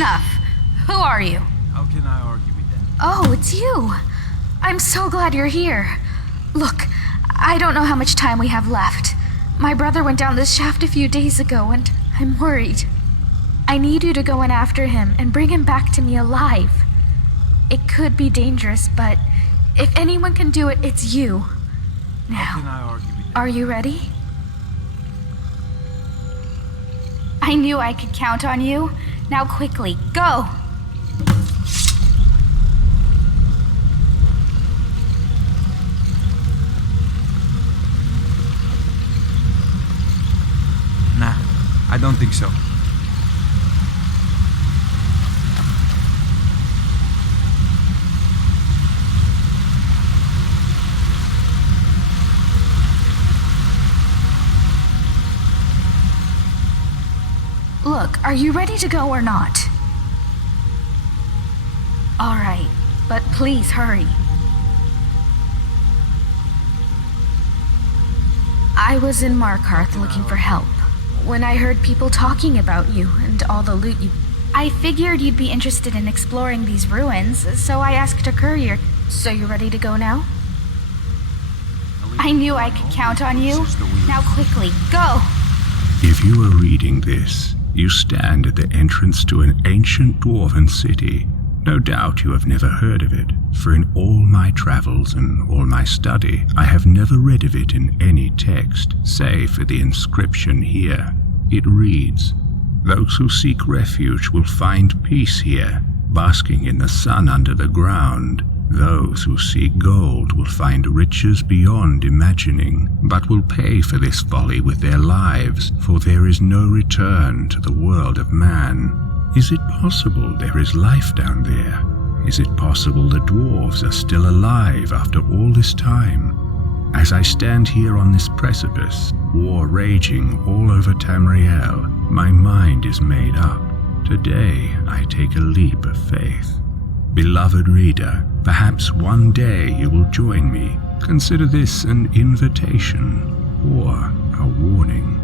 enough. Who are you? How can I argue with that? Oh, it's you. I'm so glad you're here. Look, I don't know how much time we have left. My brother went down this shaft a few days ago, and I'm worried. I need you to go in after him and bring him back to me alive. It could be dangerous, but if anyone can do it, it's you. How can I argue with that? Are you ready? I knew I could count on you. Now quickly, go! Nah, I don't think so. Look, are you ready to go or not? All right, but please hurry. I was in Markarth looking for help when I heard people talking about you and all the loot you... I figured you'd be interested in exploring these ruins, so I asked a courier. So you ready to go now? I knew I could count on you. Now quickly, go! If you are reading this, you stand at the entrance to an ancient dwarven city. No doubt you have never heard of it, for in all my travels and all my study, I have never read of it in any text, save for the inscription here. It reads, "Those who seek refuge will find peace here, basking in the sun under the ground. Those who seek gold will find riches beyond imagining, but will pay for this folly with their lives, for there is no return to the world of man." Is it possible there is life down there? Is it possible the dwarves are still alive after all this time? As I stand here on this precipice, war raging all over Tamriel, my mind is made up. Today I take a leap of faith. Beloved reader, perhaps one day you will join me. Consider this an invitation or a warning.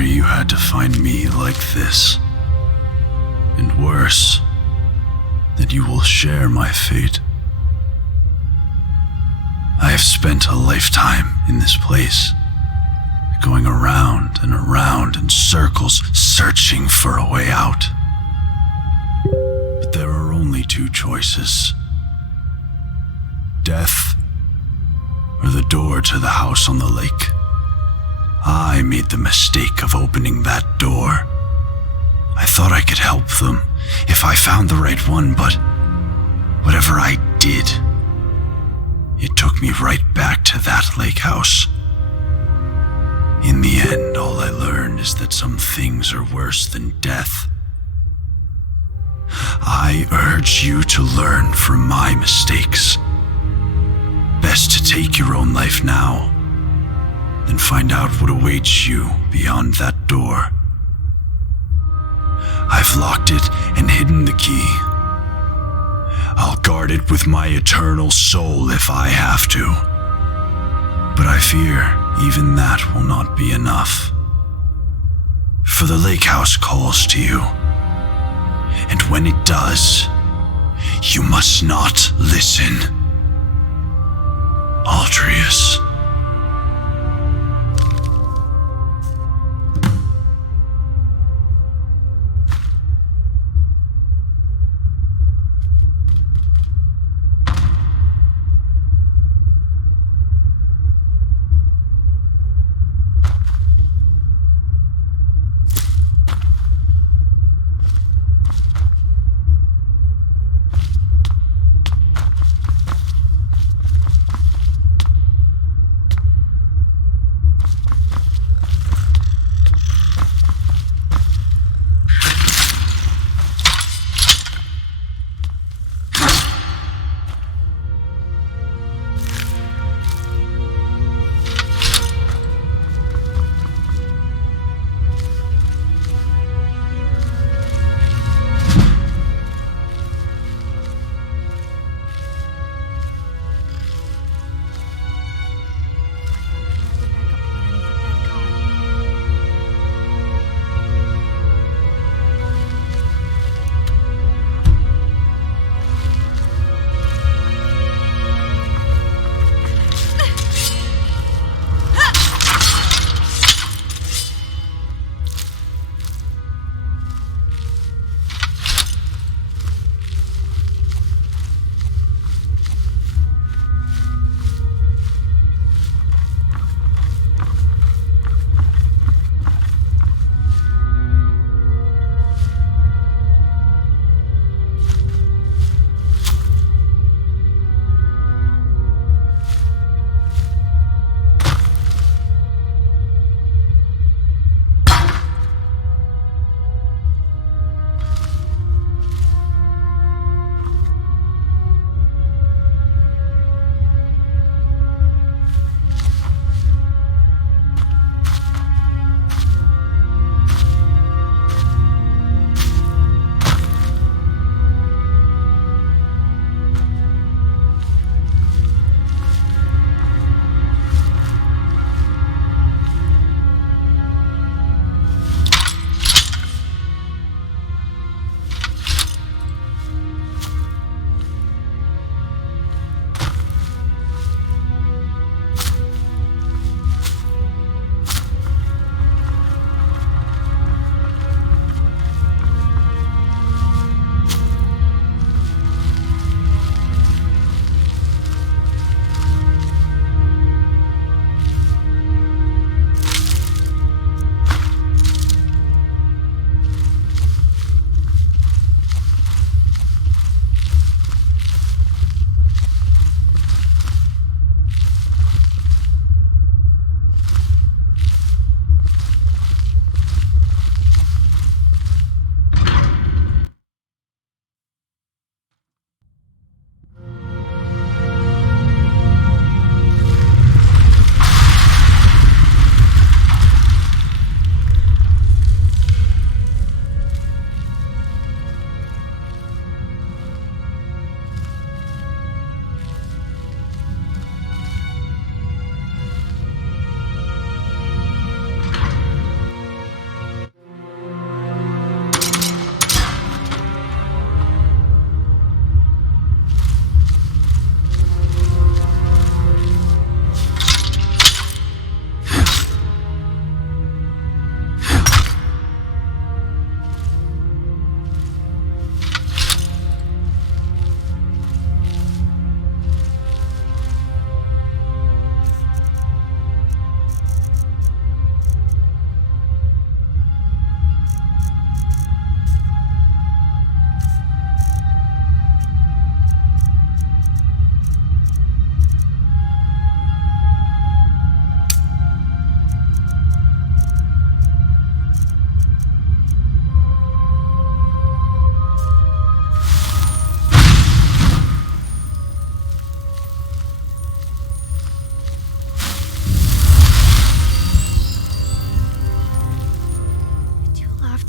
sorry you had to find me like this. And worse, that you will share my fate. I have spent a lifetime in this place, going around and around in circles, searching for a way out. But there are only two choices: death or the door to the house on the lake. I made the mistake of opening that door. I thought I could help them if I found the right one, but whatever I did, it took me right back to that lake house. In the end, all I learned is that some things are worse than death. I urge you to learn from my mistakes. Best to take your own life now, than find out what awaits you beyond that door. I've locked it and hidden the key. I'll guard it with my eternal soul if I have to. But I fear even that will not be enough. For the lake house calls to you. And when it does, you must not listen. Aldrius.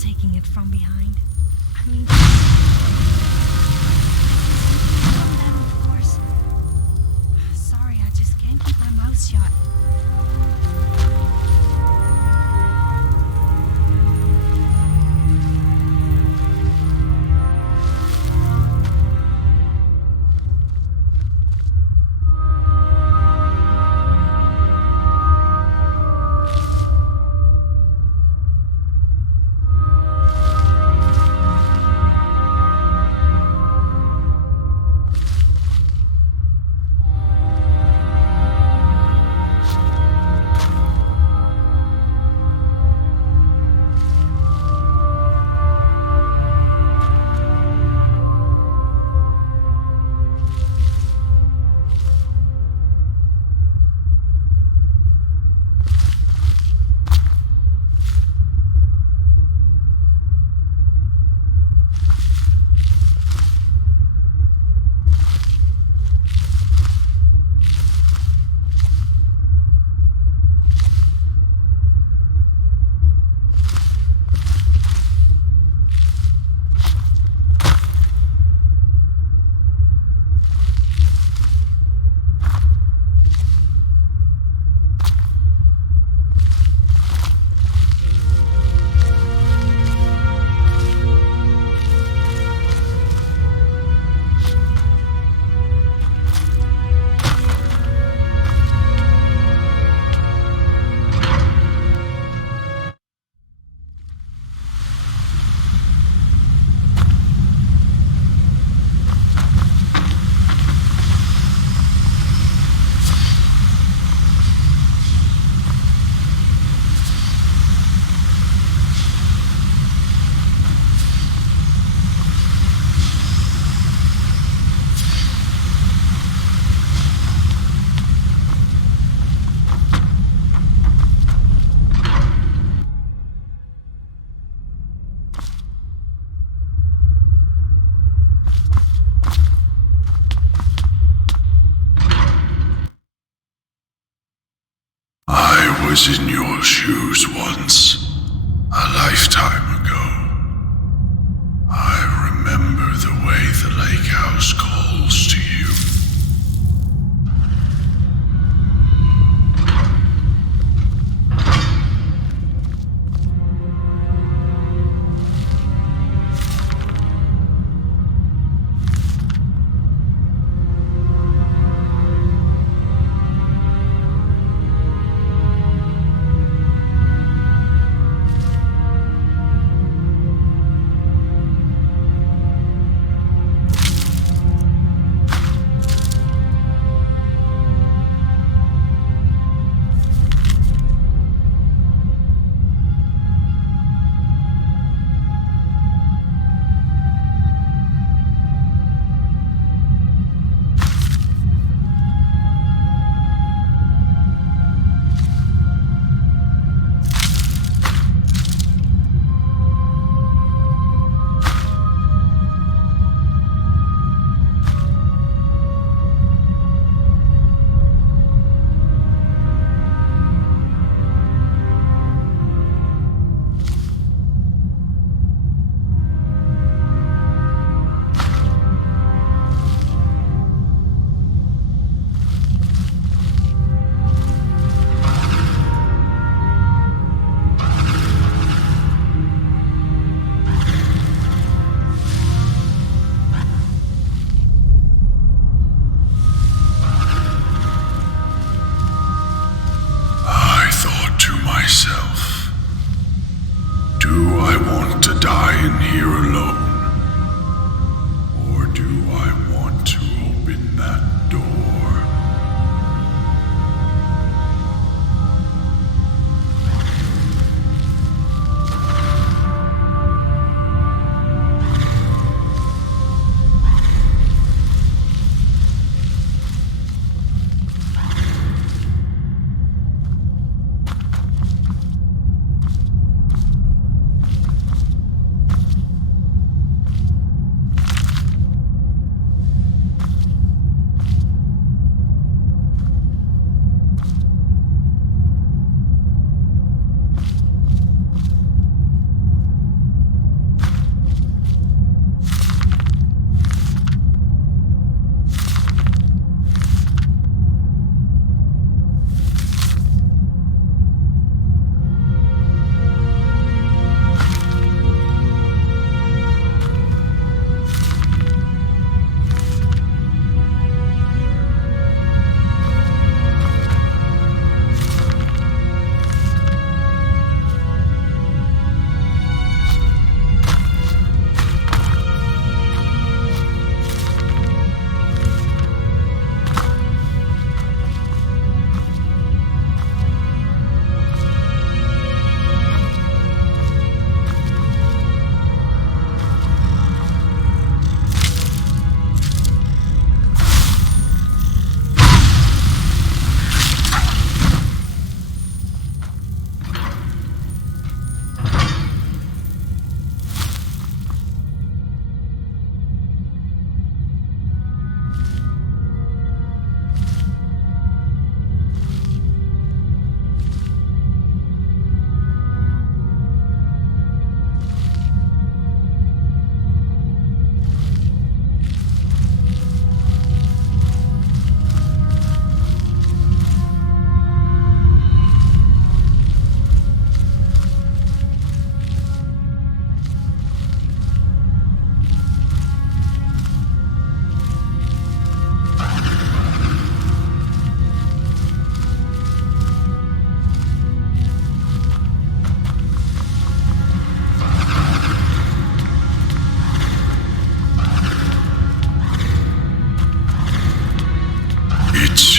taking it from behind. I mean, from them, of course. Sorry, I just can't keep my mouth shut. I was in your shoes once, a lifetime ago. I remember the way the lake house calls to you.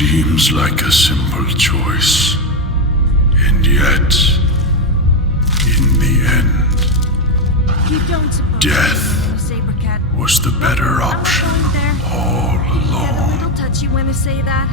seems like a simple choice. And yet, in the end, You don't suppose Death a saber cat was the better I'm not option going there. all Get a along. little touchy when I say that.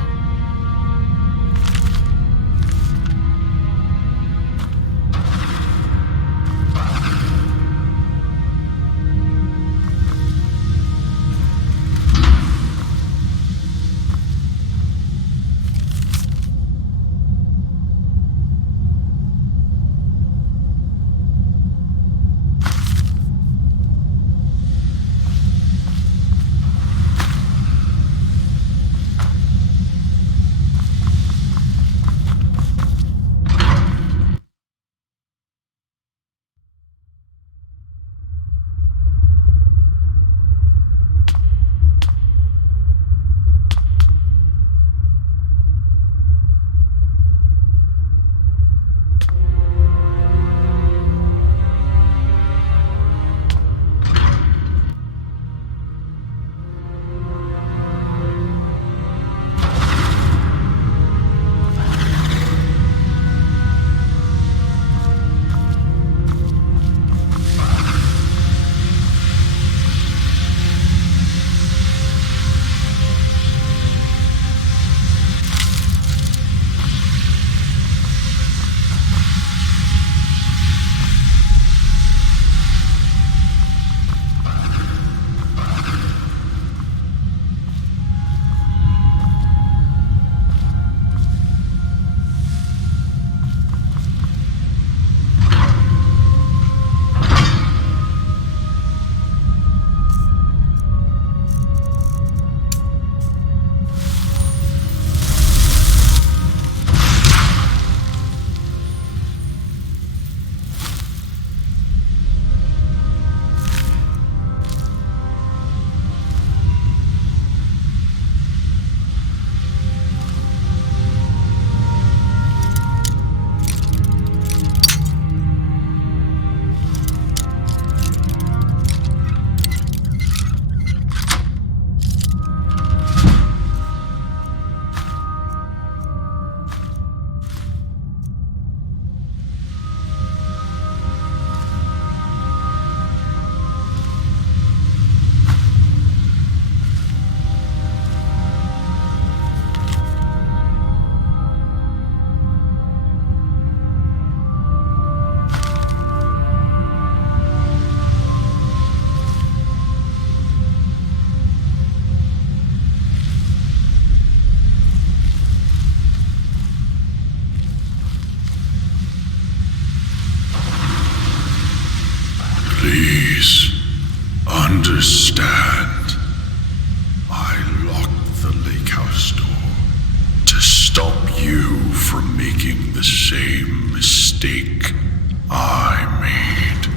Please understand. I locked the lake house door to stop you from making the same mistake I made.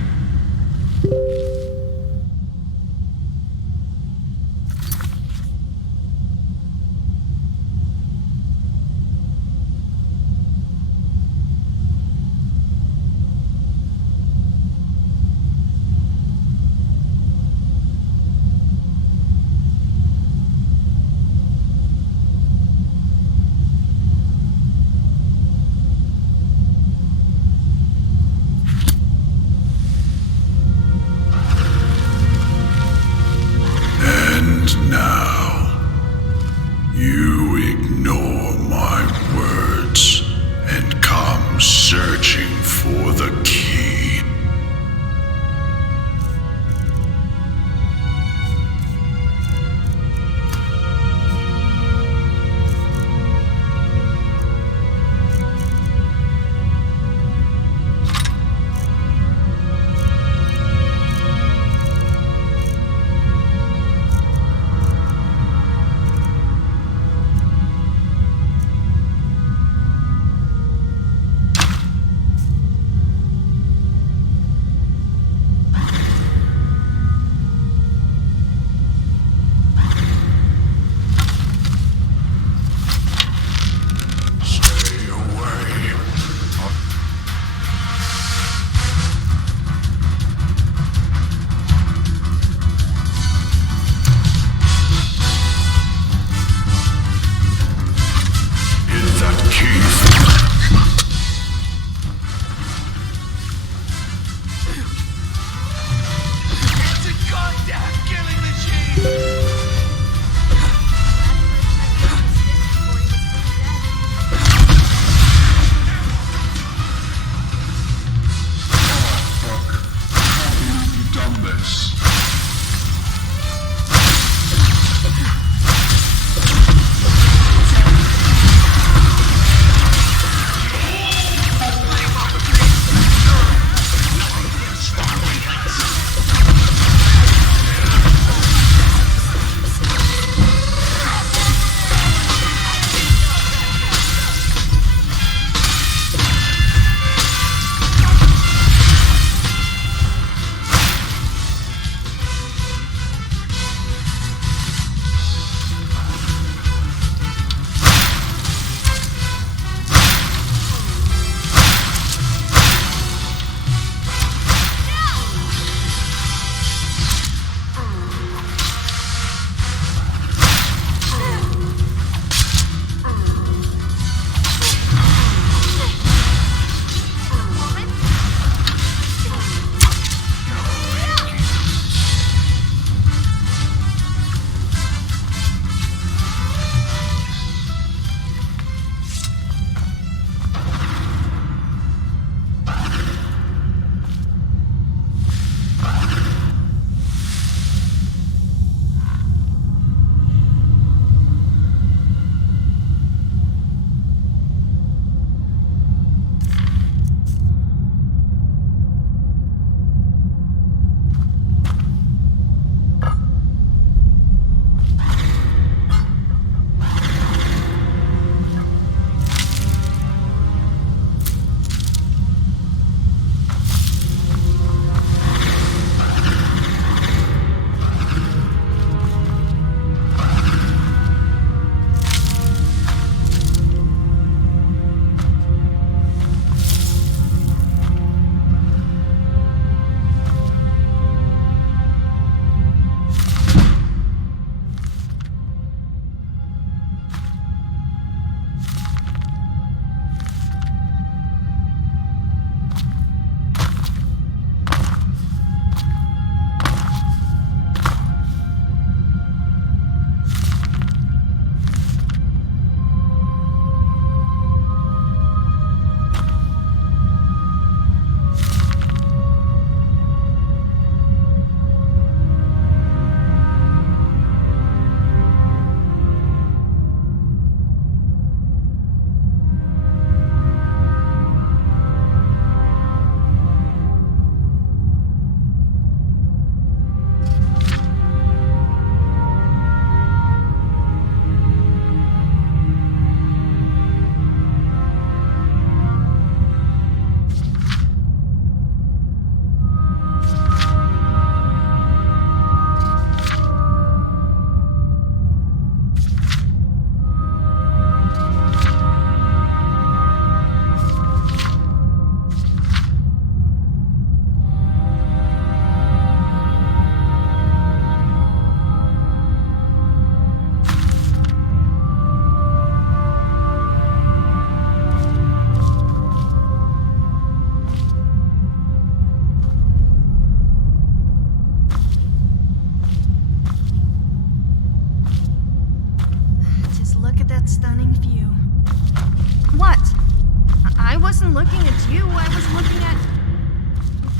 you. I was looking at...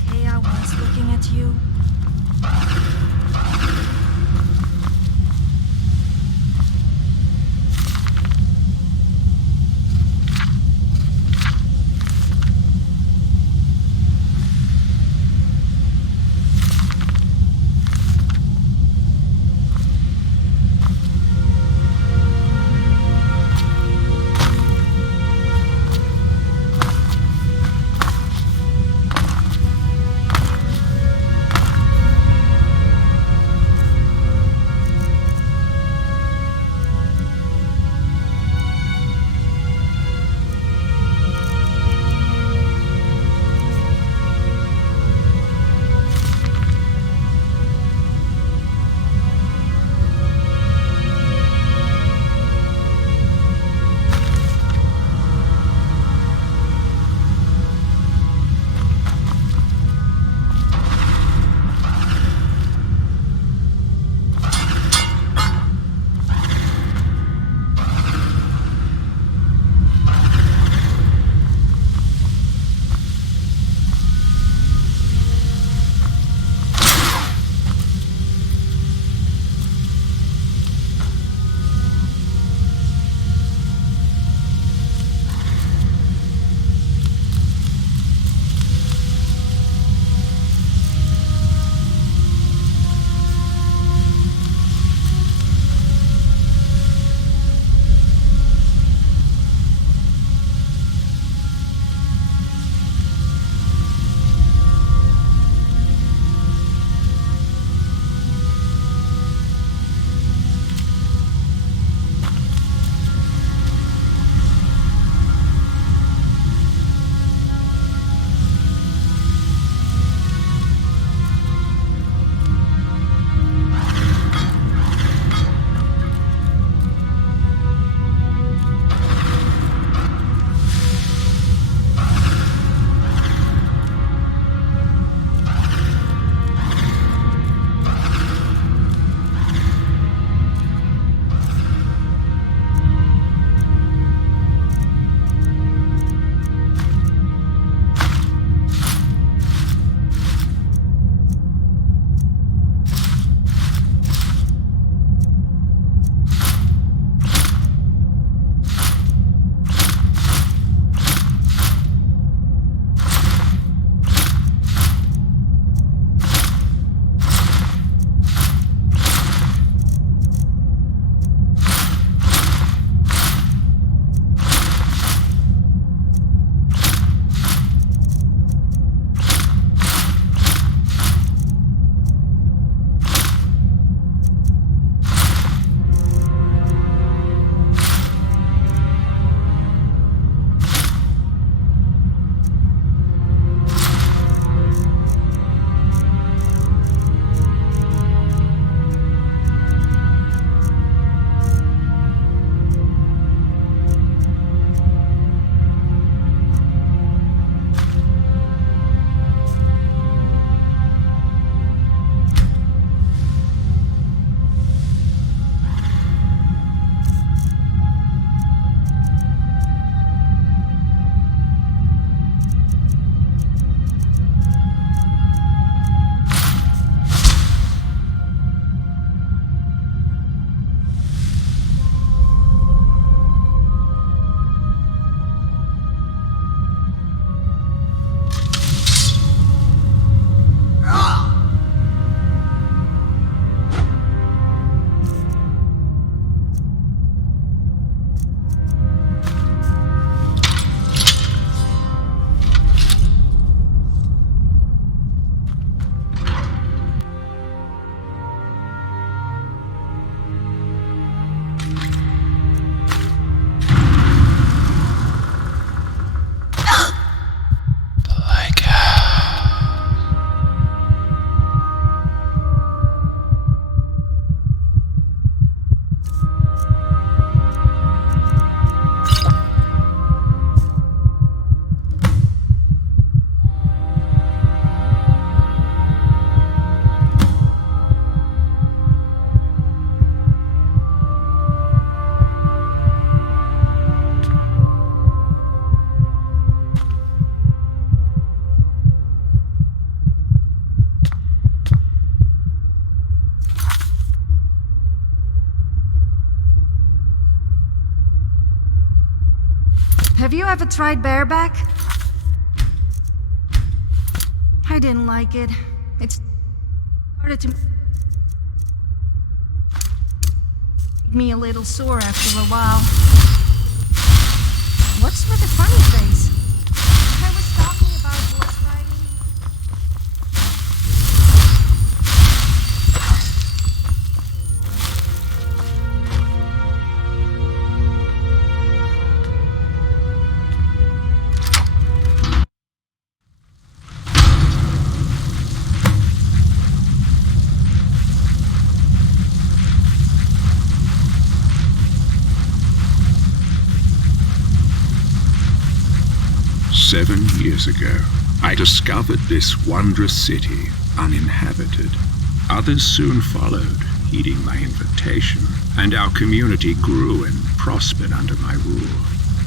Okay, I was looking at you. Have you ever tried bareback? I didn't like it. It started to make me a little sore after a while. What's with the funny face? I was talking about horse riding. "7 years ago, I discovered this wondrous city uninhabited. Others soon followed, heeding my invitation, and our community grew and prospered under my rule.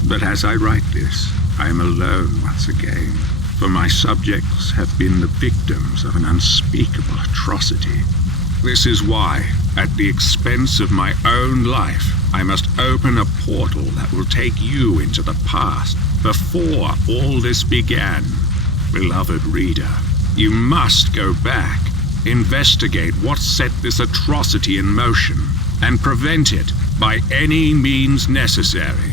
But as I write this, I am alone once again, for my subjects have been the victims of an unspeakable atrocity. This is why, at the expense of my own life, I must open a portal that will take you into the past, before all this began. Beloved reader, you must go back, investigate what set this atrocity in motion, and prevent it by any means necessary."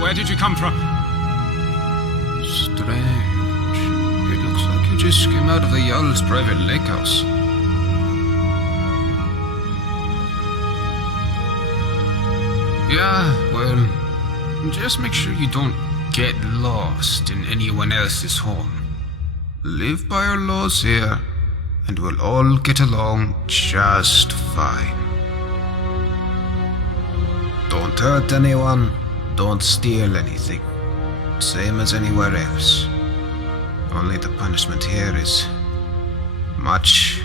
Where did you come from? Strange. It looks like you just came out of the Jarl's private lake house. Yeah, well, just make sure you don't get lost in anyone else's home. Live by our laws here, and we'll all get along just fine. Don't hurt anyone. Don't steal anything. Same as anywhere else. Only the punishment here is much,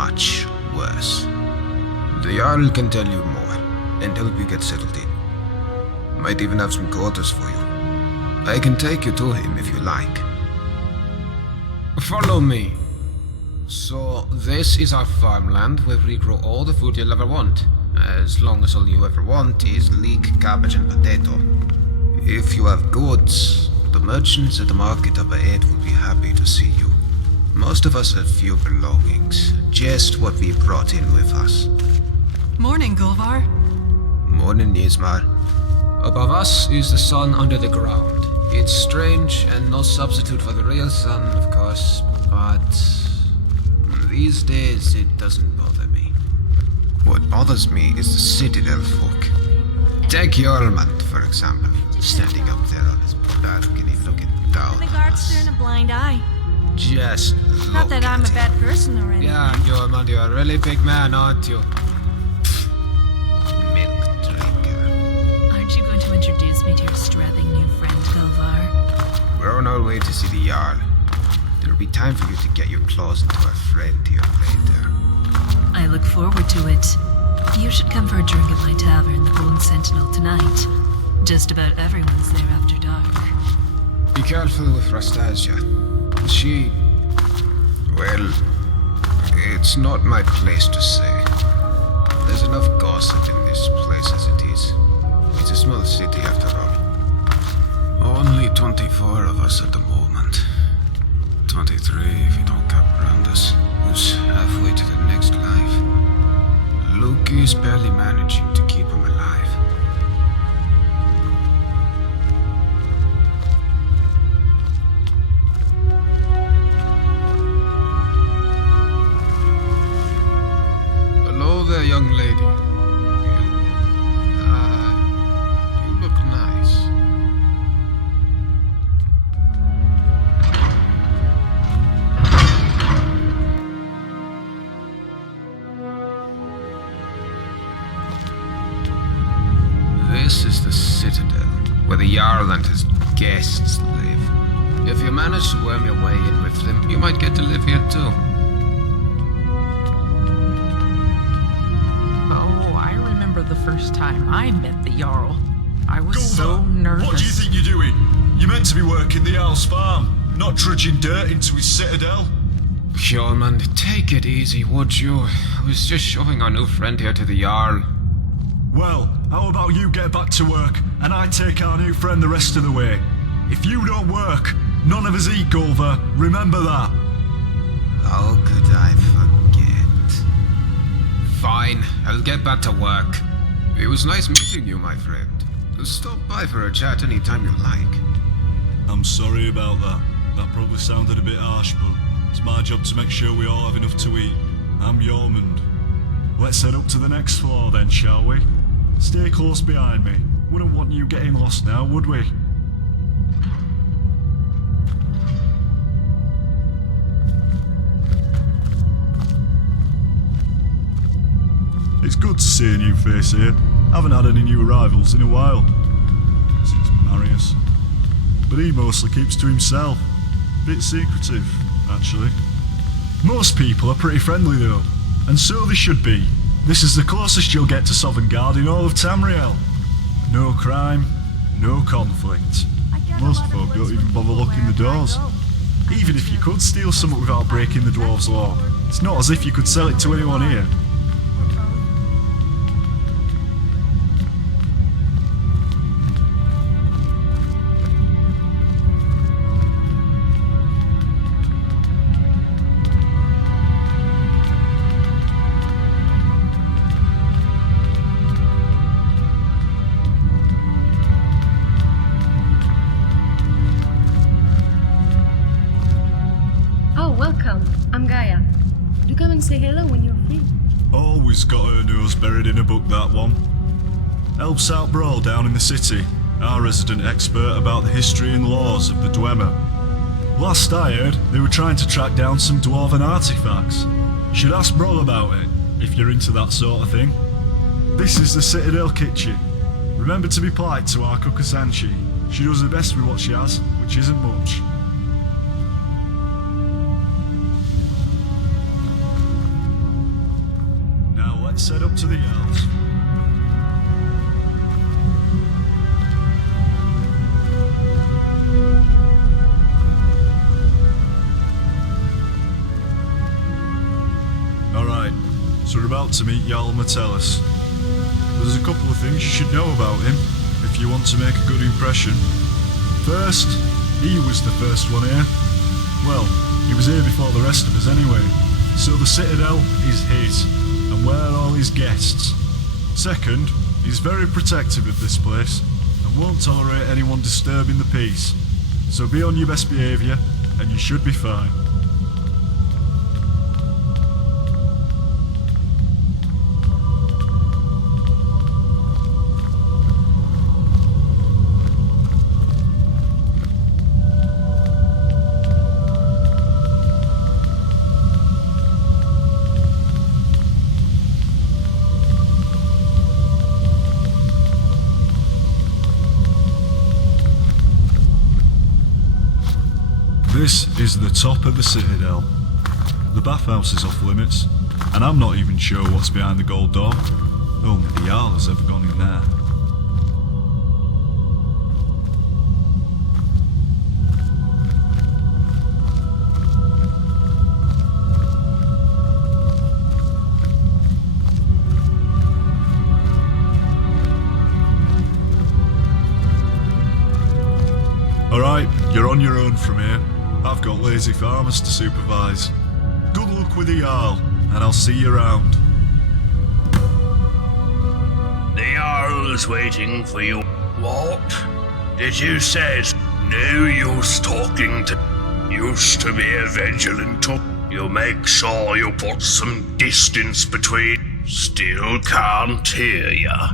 much worse. The Jarl can tell you more and help you get settled in. Might even have some quarters for you. I can take you to him if you like. Follow me. So, this is our farmland where we grow all the food you'll ever want. As long as all you ever want is leek, cabbage, and potato. If you have goods, the merchants at the market up ahead will be happy to see you. Most of us have few belongings, just what we brought in with us. Morning, Gulvar. Morning, Ismar. Above us is the sun under the ground. It's strange and no substitute for the real sun, of course, but these days it doesn't bother me. What bothers me is the Citadel folk. Take Jormund, for example, standing up there on his balcony looking down The on guards us. turn a blind eye. Just look Not that I'm at a bad him. person or anything. Yeah, Jormund, you're a really big man, aren't you? Milk drinker. Aren't you going to introduce me to your strapping new friend, Gulvar? We're on our way to see the Jarl. There'll be time for you to get your claws into our friend here later. I look forward to it. You should come for a drink at my tavern, the Bone Sentinel, tonight. Just about everyone's there after dark. Be careful with Rastasia. She... well... it's not my place to say. There's enough gossip in this place as it is. It's a small city after all. Only 24 of us at the moment. 23 if you don't count Brandes, who's halfway to the next life. Luke is barely managing to keep him alive. Hello there, young lady. You look nice. This is the Citadel, where the Jarl and his guests live. If you manage to worm your way in with them, you might get to live here too. Oh, I remember the first time I met the Jarl. I was so nervous. What do you think you're doing? You're meant to be working the Jarl's farm, not trudging dirt into his citadel. Hjormund, take it easy, would you? I was just showing our new friend here to the Jarl. Well, how about you get back to work, and I take our new friend the rest of the way? If you don't work, none of us eat, Gulver. Remember that. How could I forget? Fine, I'll get back to work. It was nice meeting you, my friend. Stop by for a chat anytime you like. I'm sorry about that. That probably sounded a bit harsh, but it's my job to make sure we all have enough to eat. I'm Jormund. Let's head up to the next floor then, shall we? Stay close behind me. Wouldn't want you getting lost now, would we? It's good to see a new face here. Haven't had any new arrivals in a while. Since Marius. But he mostly keeps to himself. Bit secretive, actually. Most people are pretty friendly though, and so they should be. This is the closest you'll get to Sovngarde in all of Tamriel. No crime, no conflict. Most folk don't even bother locking the doors. Even if you could steal something without breaking the dwarves' law, it's not as if you could sell it to anyone here. Welcome, I'm Gaia. Do come and say hello when you're free. Always got her nose buried in a book, that one. Helps out Brawl down in the city, our resident expert about the history and laws of the Dwemer. Last I heard, they were trying to track down some dwarven artifacts. Should ask Brawl about it, if you're into that sort of thing. This is the Citadel kitchen. Remember to be polite to our cook Asanchi. She does her best with what she has, which isn't much. Let's head up to the Jarls. Alright, so we're about to meet Jarl Metellus. There's a couple of things you should know about him, if you want to make a good impression. First, he was the first one here. Well, he was here before the rest of us anyway, so the Citadel is his. And where are all his guests? Second, he's very protective of this place and won't tolerate anyone disturbing the peace. So be on your best behaviour and you should be fine. This is the top of the Citadel. The bathhouse is off limits, and I'm not even sure what's behind the gold door. Only the Jarl has ever gone in there. You're on your own from here. I've got lazy farmers to supervise. Good luck with the Jarl, and I'll see you around. The Jarl's waiting for you. What? Did you says no use talking to... Used to be a vigilant. You make sure you put some distance between. Still can't hear ya.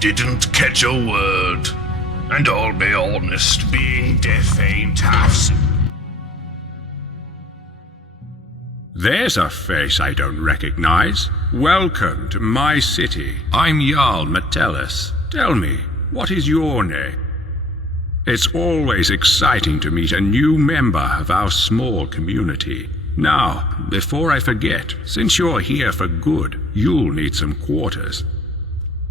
Didn't catch a word. And I'll be honest, being deaf ain't half... There's a face I don't recognize. Welcome to my city. I'm Jarl Metellus. Tell me, what is your name? It's always exciting to meet a new member of our small community. Now, before I forget, since you're here for good, you'll need some quarters.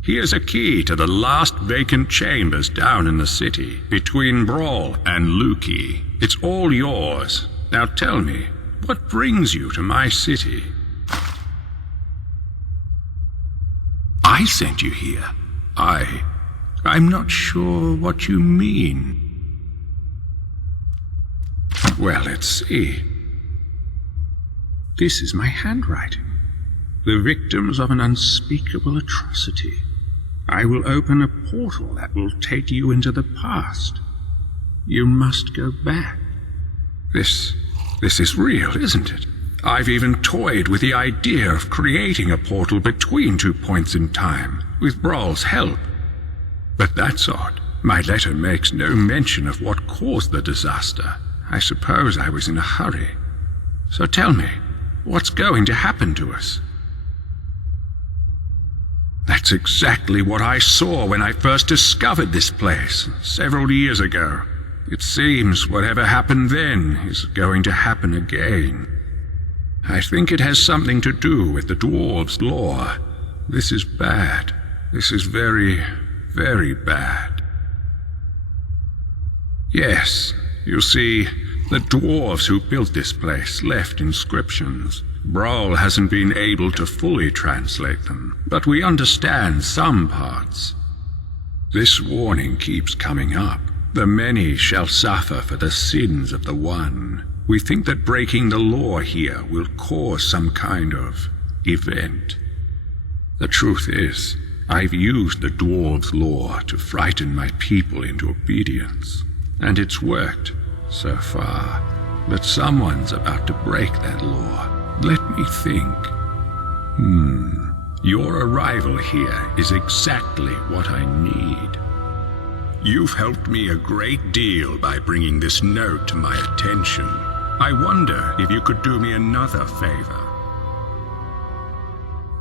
Here's a key to the last vacant chambers down in the city, between Brawl and Lukey. It's all yours. Now tell me, what brings you to my city? I sent you here. I'm not sure what you mean. Well, let's see. This is my handwriting. The victims of an unspeakable atrocity. I will open a portal that will take you into the past. You must go back. This is real, isn't it? I've even toyed with the idea of creating a portal between 2 points in time, with Brawl's help. But that's odd. My letter makes no mention of what caused the disaster. I suppose I was in a hurry. So tell me, what's going to happen to us? That's exactly what I saw when I first discovered this place, several years ago. It seems whatever happened then is going to happen again. I think it has something to do with the dwarves' lore. This is bad. This is very, very bad. Yes, you see, the dwarves who built this place left inscriptions. Brawl hasn't been able to fully translate them, but we understand some parts. This warning keeps coming up. The many shall suffer for the sins of the one. We think that breaking the law here will cause some kind of event. The truth is, I've used the dwarves' law to frighten my people into obedience, and it's worked so far. But someone's about to break that law. Let me think. Your arrival here is exactly what I need. You've helped me a great deal by bringing this note to my attention. I wonder if you could do me another favor.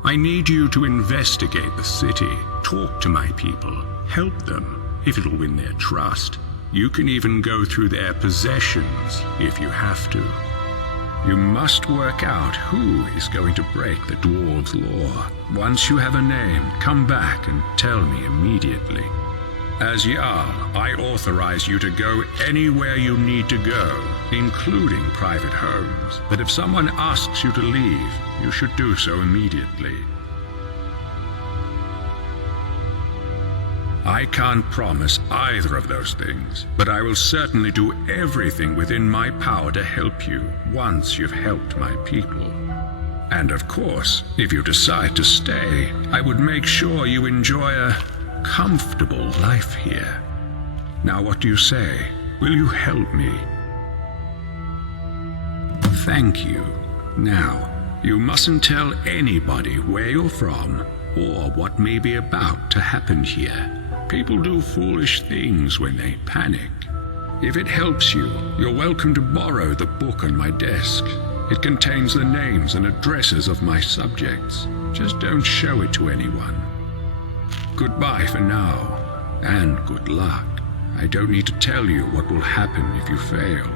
I need you to investigate the city, talk to my people, help them if it'll win their trust. You can even go through their possessions if you have to. You must work out who is going to break the dwarves' law. Once you have a name, come back and tell me immediately. As Jarl, I authorize you to go anywhere you need to go, including private homes. But if someone asks you to leave, you should do so immediately. I can't promise either of those things, but I will certainly do everything within my power to help you once you've helped my people. And of course, if you decide to stay, I would make sure you enjoy a comfortable life here. Now what do you say? Will you help me? Thank you. Now, you mustn't tell anybody where you're from or what may be about to happen here. People do foolish things when they panic. If it helps you, you're welcome to borrow the book on my desk. It contains the names and addresses of my subjects. Just don't show it to anyone. Goodbye for now, and good luck. I don't need to tell you what will happen if you fail.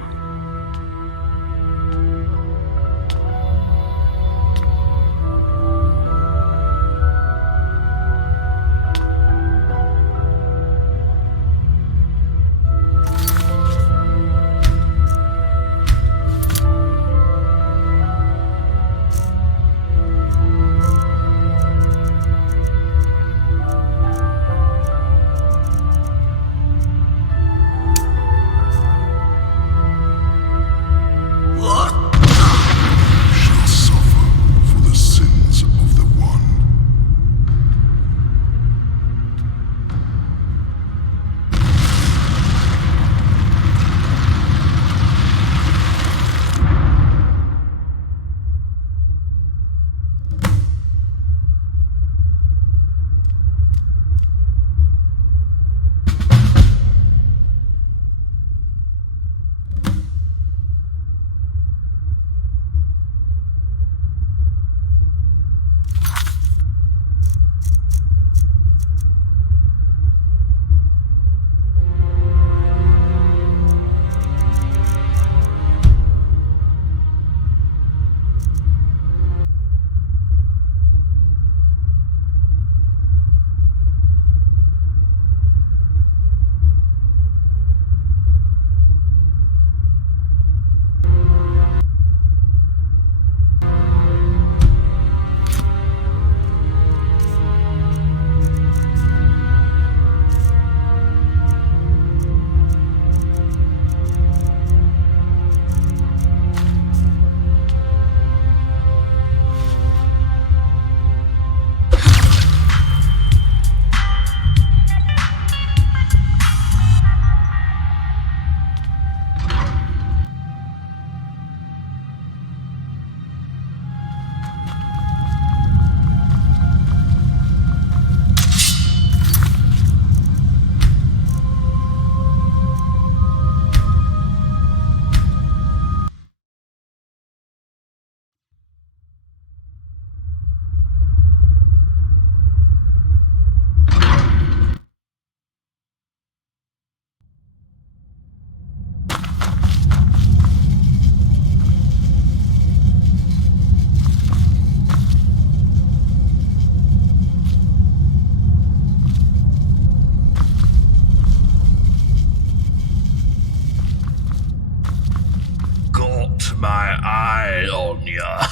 my eye on ya.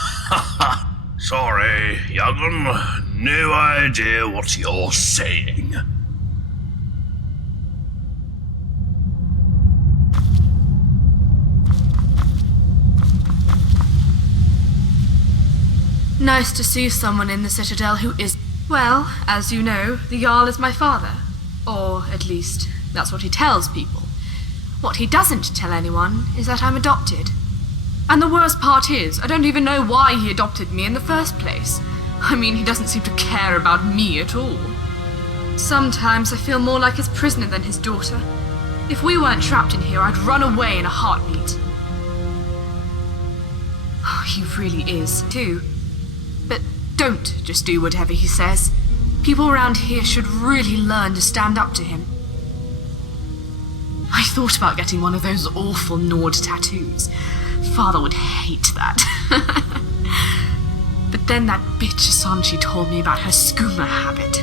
Sorry, young'un. No idea what you're saying. Nice to see someone in the Citadel who is... Well, as you know, the Jarl is my father. Or, at least, that's what he tells people. What he doesn't tell anyone is that I'm adopted. And the worst part is, I don't even know why he adopted me in the first place. I mean, he doesn't seem to care about me at all. Sometimes I feel more like his prisoner than his daughter. If we weren't trapped in here, I'd run away in a heartbeat. He really is, too. But don't just do whatever he says. People around here should really learn to stand up to him. I thought about getting one of those awful Nord tattoos. Father would hate that. But then that bitch Asanchi told me about her skooma habit.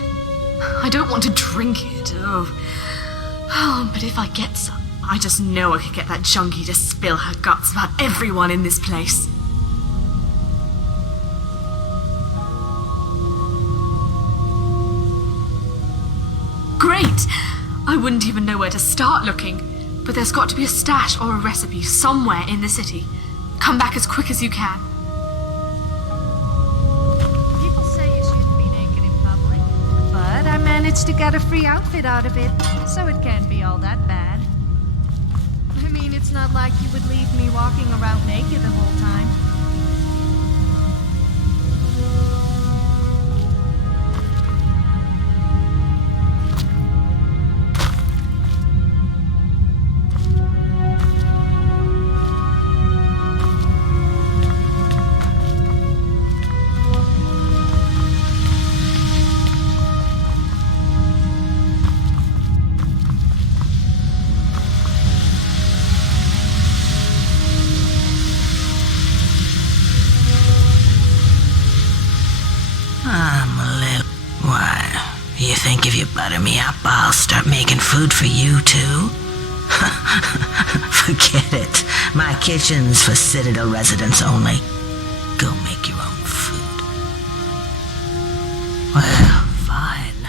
I don't want to drink it, but if I get some, I just know I could get that junkie to spill her guts about everyone in this place. Great! I wouldn't even know where to start looking, but there's got to be a stash or a recipe somewhere in the city. Come back as quick as you can. People say you shouldn't be naked in public, but I managed to get a free outfit out of it, so it can't be all that bad. I mean, it's not like you would leave me walking around naked the whole time. You think if you butter me up, I'll start making food for you, too? Forget it. My kitchen's for Citadel residents only. Go make your own food. Well, fine.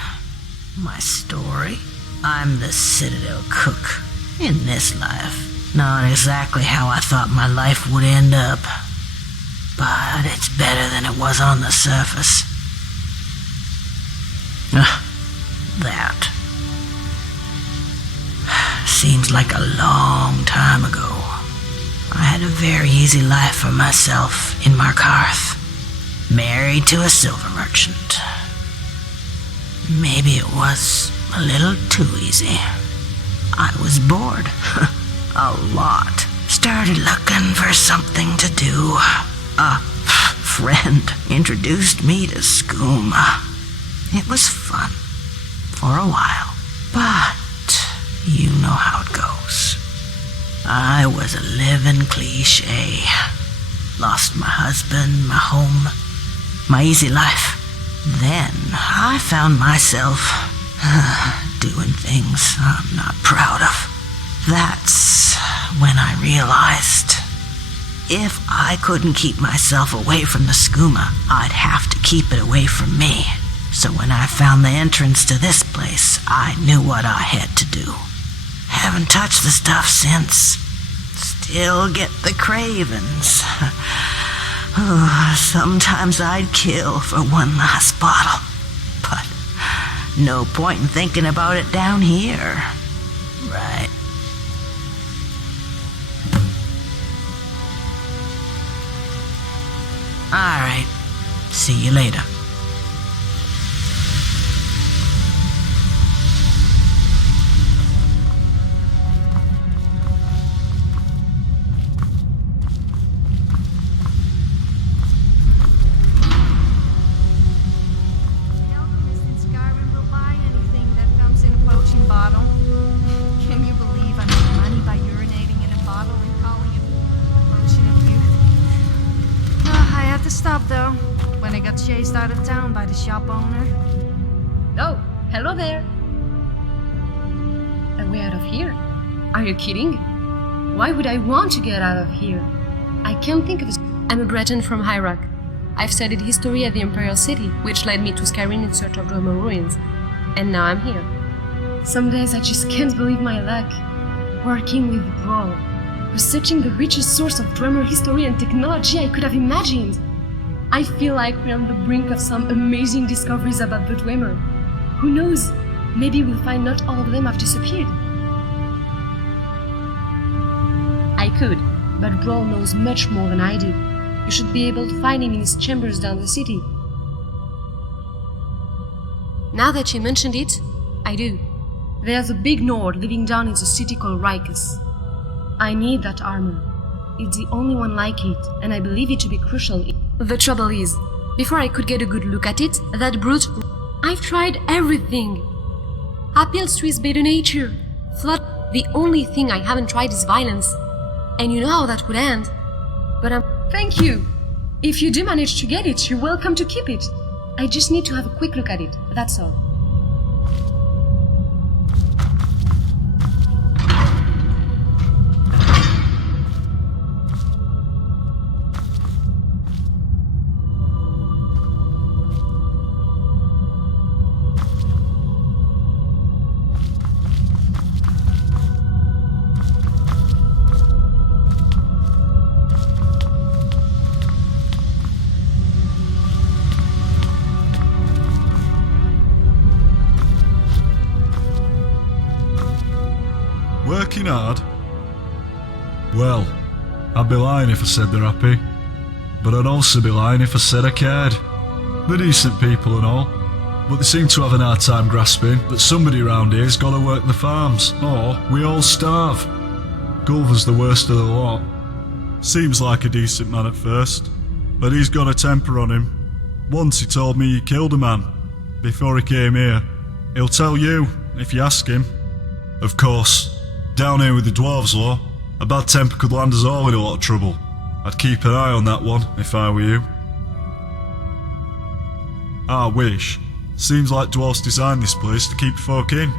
My story? I'm the Citadel cook. In this life. Not exactly how I thought my life would end up. But it's better than it was on the surface. That seems like a long time ago. I had a very easy life for myself in Markarth, married to a silver merchant. Maybe it was a little too easy. I was bored. A lot. Started looking for something to do. A friend introduced me to skooma. It was fun. For a while. But you know how it goes. I was a living cliche. Lost my husband, my home, my easy life. Then I found myself doing things I'm not proud of. That's when I realized if I couldn't keep myself away from the skooma, I'd have to keep it away from me. So when I found the entrance to this place, I knew what I had to do. Haven't touched the stuff since. Still get the cravings. Sometimes I'd kill for one last bottle. But no point in thinking about it down here. Right. Alright. See you later. The alchemist in Skyrim will buy anything that comes in a potion bottle. Can you believe I make money by urinating in a bottle and calling it potion of youth? I had to stop though, when I got chased out of town by the shop owner. Oh, hello there. A way out of here? Are you kidding? Why would I want to get out of here? I can't think of a... I'm a Breton from High Rock. I've studied history at the Imperial City, which led me to Skyrim in search of Dwemer ruins. And now I'm here. Some days I just can't believe my luck. Working with Brawl, researching the richest source of Dwemer history and technology I could have imagined. I feel like we're on the brink of some amazing discoveries about the Dwemer. Who knows? Maybe we'll find not all of them have disappeared. I could, but Brawl knows much more than I do. You should be able to find him in his chambers down the city. Now that you mentioned it, I do. There's a big Nord living down in the city called Rikus. I need that armor. It's the only one like it, and I believe it to be crucial. The trouble is, before I could get a good look at it, that brute... I've tried everything. Appeals to his better nature. Flood. The only thing I haven't tried is violence. And you know how that would end. But Thank you. If you do manage to get it, you're welcome to keep it. I just need to have a quick look at it, that's all. Working hard? Well, I'd be lying if I said they're happy. But I'd also be lying if I said I cared. They're decent people and all, but they seem to have an hard time grasping that somebody around here's got to work the farms, or we all starve. Gulver's the worst of the lot. Seems like a decent man at first, but he's got a temper on him. Once he told me he killed a man before he came here. He'll tell you if you ask him. Of course, down here with the Dwarves Law, a bad temper could land us all in a lot of trouble. I'd keep an eye on that one if I were you. I wish. Seems like Dwarves designed this place to keep folk in,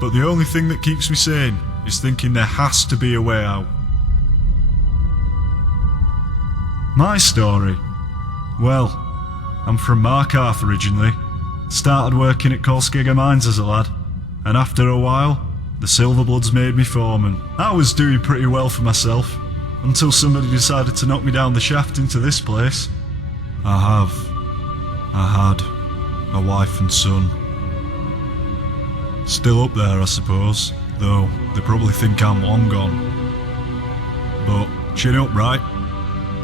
but the only thing that keeps me sane is thinking there has to be a way out. My story? Well, I'm from Markarth originally. Started working at Kolskegger Mines as a lad, and after a while, the Silverbloods made me foreman. I was doing pretty well for myself, until somebody decided to knock me down the shaft into this place. I had a wife and son. Still up there, I suppose, though they probably think I'm long gone. But chin up, right?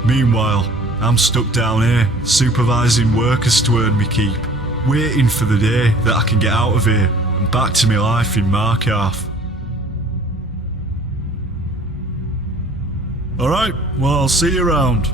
Meanwhile, I'm stuck down here, supervising workers to earn me keep, waiting for the day that I can get out of here and back to my life in Markarth. Alright, well, I'll see you around.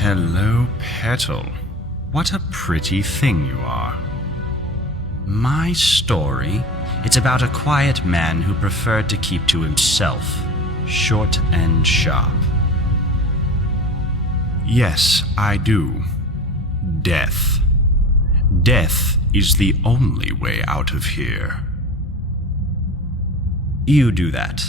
Hello, Petal. What a pretty thing you are. My story, it's about a quiet man who preferred to keep to himself, short and sharp. Yes, I do. Death. Death is the only way out of here. You do that.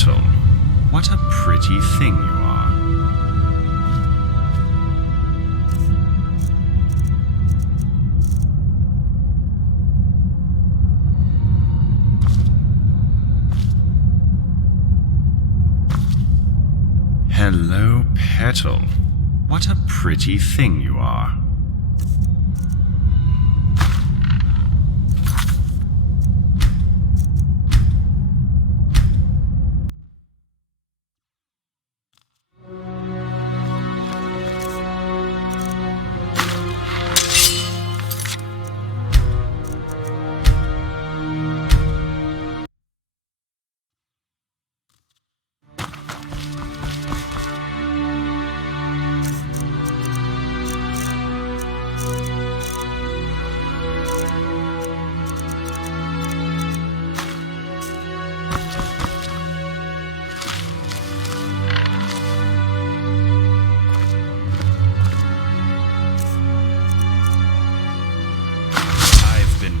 petal. What a pretty thing you are. Hello, petal. What a pretty thing you are.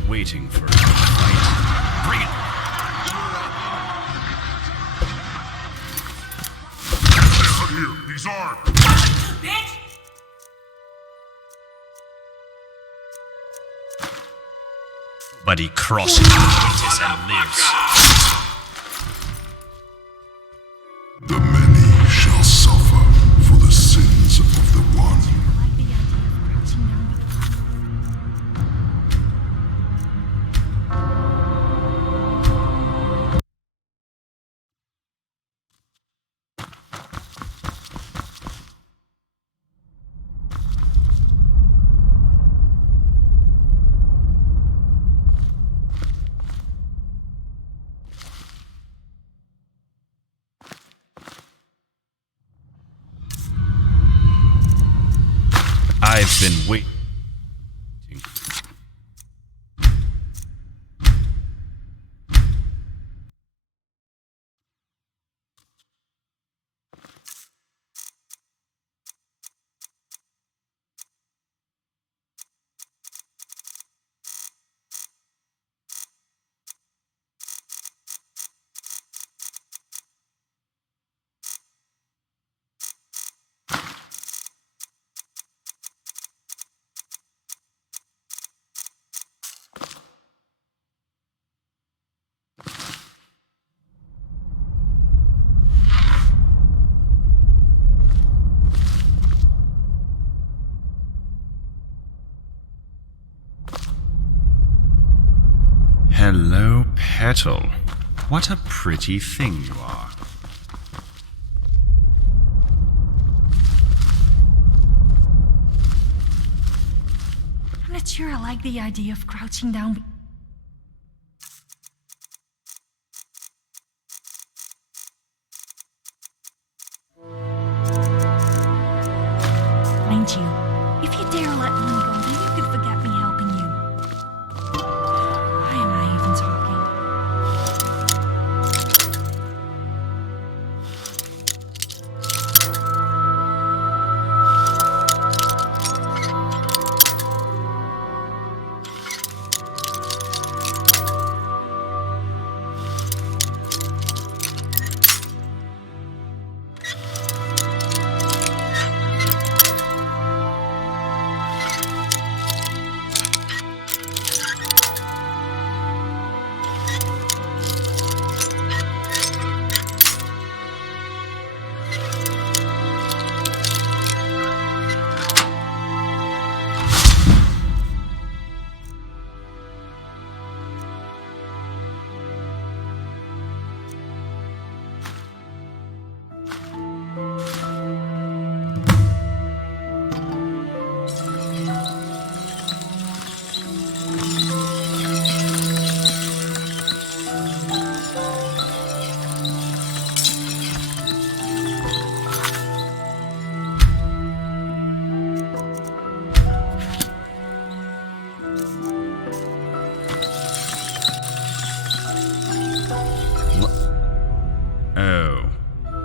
Waiting for a fight. Bring it! Get out here! These are! Bitch! Nobody crosses Atlantis and lives. The many shall suffer for the sins of the one. I've been waiting. Hello, petal. What a pretty thing you are. I'm not sure I like the idea of crouching down. Mind you, if you dare let one go, then you could forget me helping you. Why am I even talking?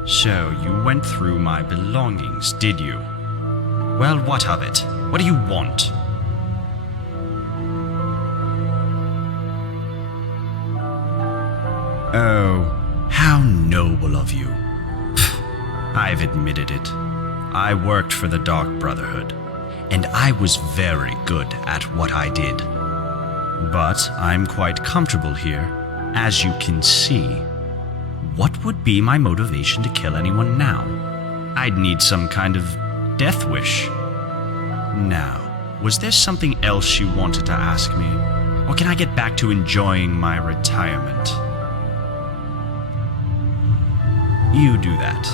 So, you went through my belongings, did you? Well, what of it? What do you want? Oh, How noble of you. I've admitted it. I worked for the Dark Brotherhood, and I was very good at what I did. But I'm quite comfortable here, as you can see. What would be my motivation to kill anyone now? I'd need some kind of death wish. Now, was there something else you wanted to ask me? Or can I get back to enjoying my retirement? You do that.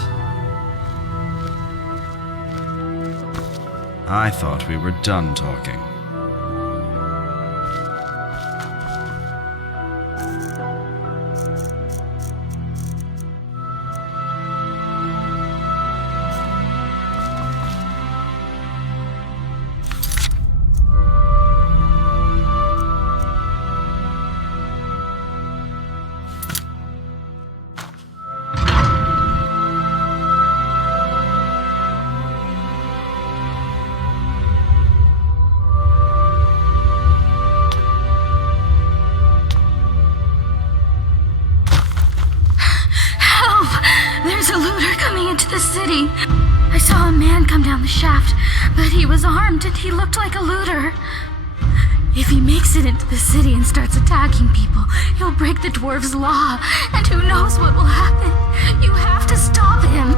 I thought we were done talking. The city. I saw a man come down the shaft, but he was armed and he looked like a looter. If he makes it into the city and starts attacking people, he'll break the dwarves' law, and who knows what will happen. You have to stop him.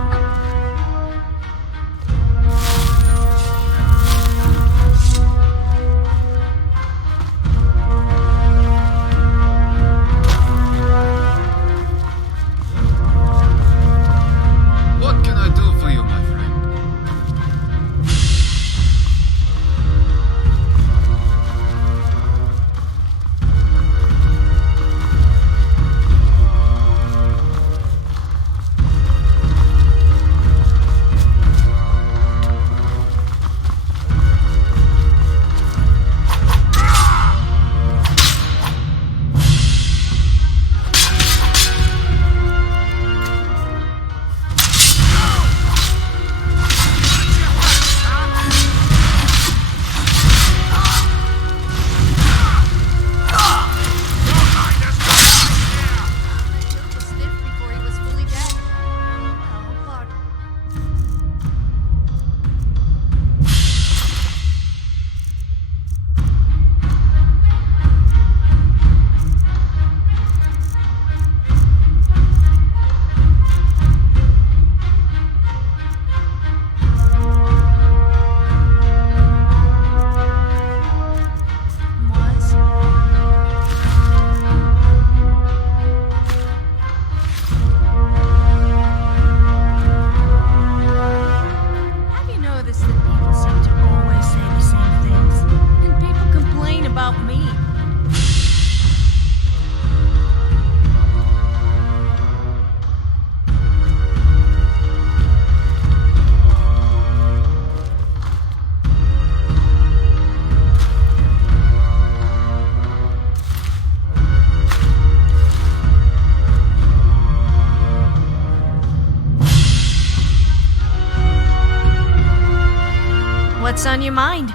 What's on your mind?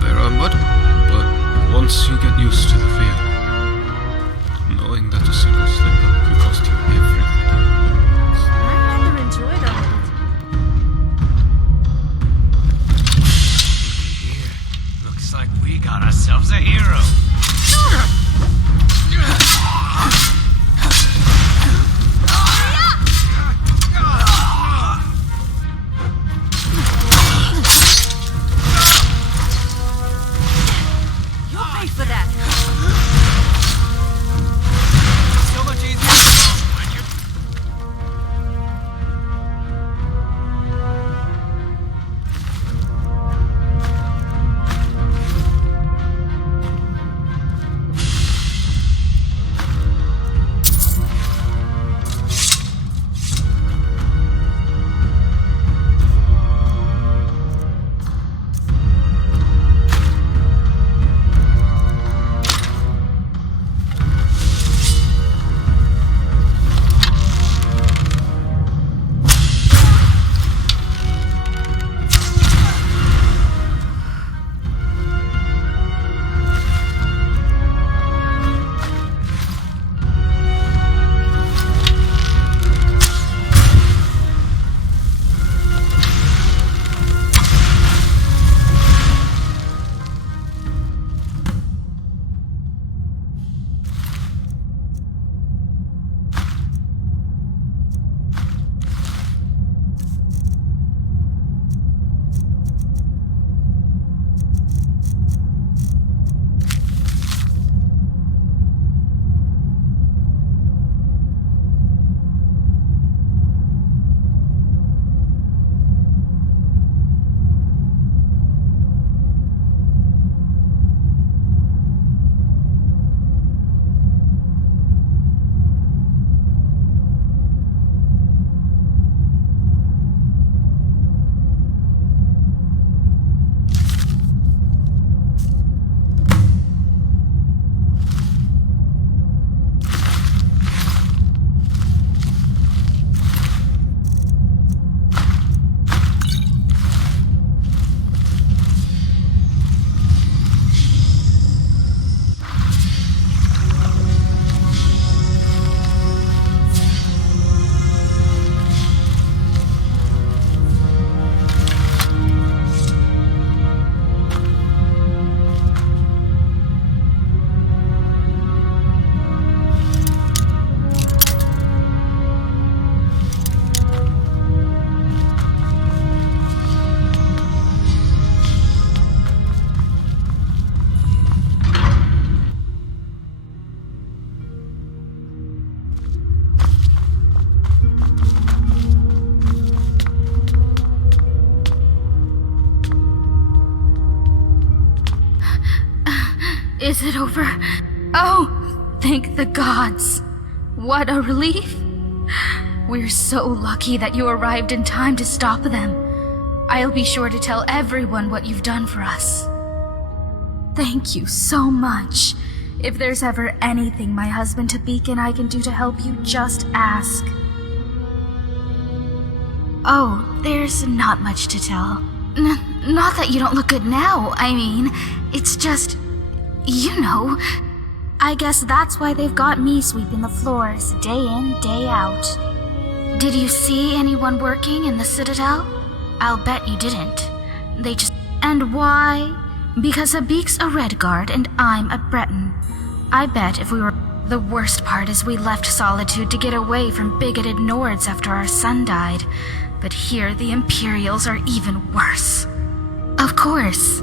There are mud, but once you get used to the fear, knowing that a single slip up could cost you everything. I rather enjoyed all of it. Here, looks like we got ourselves a hero. You'll pay for that. Is it over? Oh, thank the gods. What a relief. We're so lucky that you arrived in time to stop them. I'll be sure to tell everyone what you've done for us. Thank you so much. If there's ever anything my husband Tabik and I can do to help you, just ask. Oh, there's not much to tell. Not that you don't look good now, I mean, it's just, you know, I guess that's why they've got me sweeping the floors day in, day out. Did you see anyone working in the Citadel? I'll bet you didn't. They just... And why? Because Habik's a Redguard and I'm a Breton. I bet if we were... The worst part is we left Solitude to get away from bigoted Nords after our son died. But here the Imperials are even worse. Of course.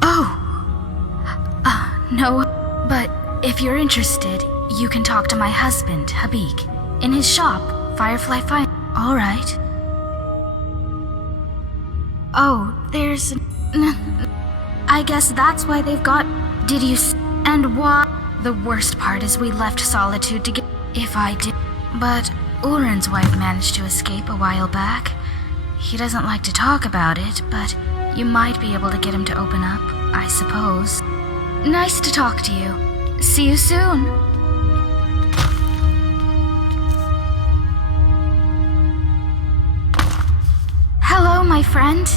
Oh. No, but if you're interested, you can talk to my husband, Habik, in his shop, Firefly Fine. All right. Oh, there's... I guess that's why they've got... Did you... And why... The worst part is we left Solitude to get... If I did... But Ulrin's wife managed to escape a while back. He doesn't like to talk about it, but you might be able to get him to open up, I suppose. Nice to talk to you. See you soon. Hello, my friend.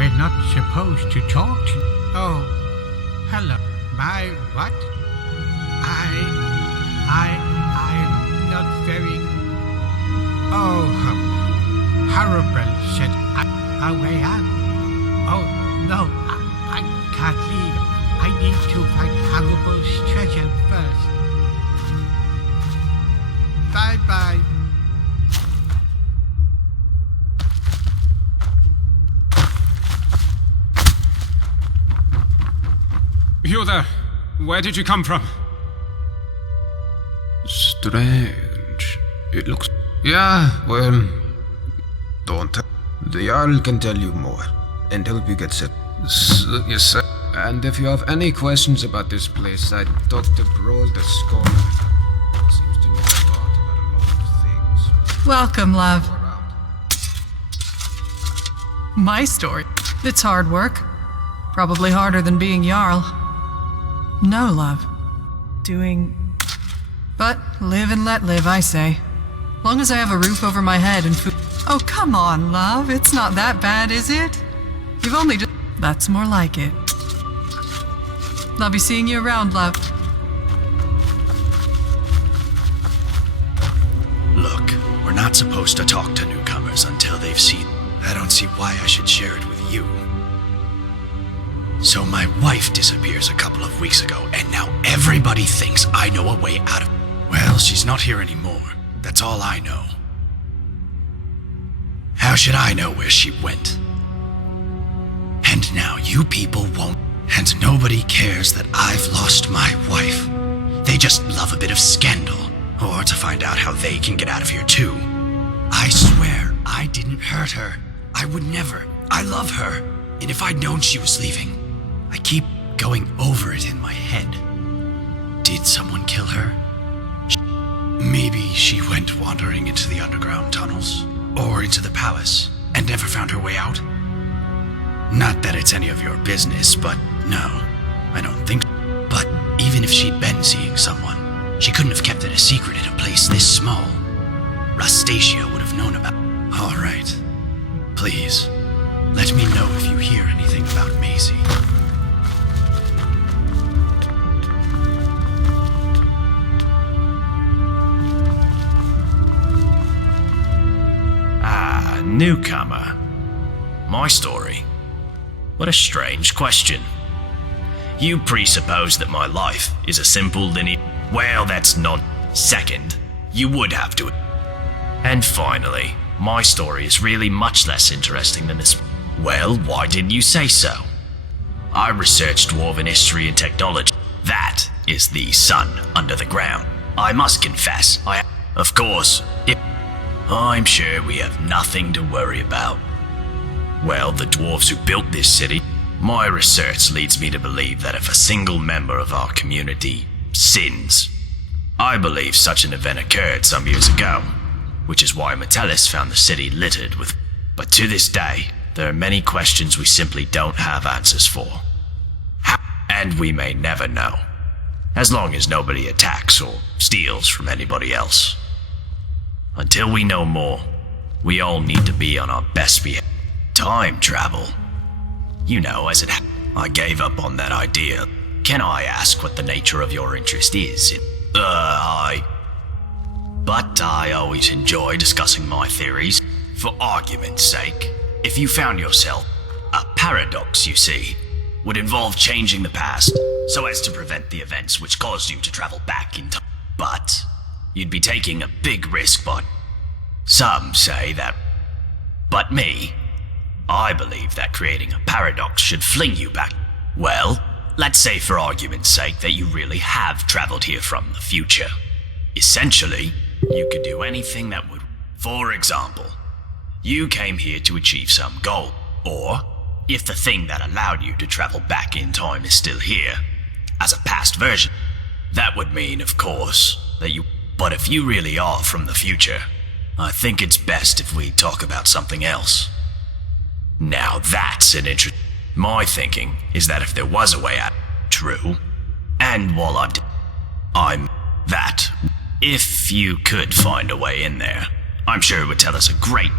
we're not supposed to talk to... Oh, hello. My what? I'm not very... Oh, horrible said a way out. Oh, no, I can't leave. I need to find Horrible's treasure first. Bye-bye. You there? Where did you come from? Strange. It looks... Yeah, well... Don't tell. The Jarl can tell you more, and help you get set. Yes, sir. And if you have any questions about this place, I talked to Broll the Scholar. Seems to know a lot about a lot of things. Welcome, love. My story. It's hard work. Probably harder than being Jarl. No, love. But live and let live, I say. Long as I have a roof over my head and food... Oh, come on, love. It's not that bad, is it? You've only just... That's more like it. I'll be seeing you around, love. Look, we're not supposed to talk to newcomers until they've seen... I don't see why I should share it with you. So my wife disappears a couple of weeks ago, and now everybody thinks I know a way out of... Well, she's not here anymore. That's all I know. How should I know where she went? And now you people won't... And nobody cares that I've lost my wife. They just love a bit of scandal, or to find out how they can get out of here too. I swear, I didn't hurt her. I would never. I love her. And if I'd known she was leaving, I keep going over it in my head. Did someone kill her? Maybe she went wandering into the underground tunnels, or into the palace, and never found her way out? Not that it's any of your business, but no, I don't think so. But even if she'd been seeing someone, she couldn't have kept it a secret in a place this small. Rastasia would have known about it. All right. Please, let me know if you hear anything about Maisie. Ah, newcomer. My story? What a strange question. You presuppose that my life is a simple linear... Well, that's not... Second, you would have to... And finally, my story is really much less interesting than this... Well, why didn't you say so? I researched Dwarven history and technology. That is the sun under the ground. I must confess, Of course, I'm sure we have nothing to worry about. Well, the dwarves who built this city, my research leads me to believe that if a single member of our community sins, I believe such an event occurred some years ago, which is why Metellus found the city littered with... But to this day, there are many questions we simply don't have answers for. And we may never know, as long as nobody attacks or steals from anybody else. Until we know more, we all need to be on our best behavior. Time travel. You know, as it I gave up on that idea. Can I ask what the nature of your interest is? But I always enjoy discussing my theories. For argument's sake, if you found yourself... A paradox, you see, would involve changing the past so as to prevent the events which caused you to travel back in time. But you'd be taking a big risk, but some say that... But me, I believe that creating a paradox should fling you back. Well, let's say for argument's sake that you really have traveled here from the future. Essentially, you could do anything that would... For example, you came here to achieve some goal. Or, if the thing that allowed you to travel back in time is still here, as a past version, that would mean, of course, that you... But if you really are from the future, I think it's best if we talk about something else. Now that's an My thinking is that if there was a way out, true, and while I'm that, if you could find a way in there, I'm sure it would tell us a great...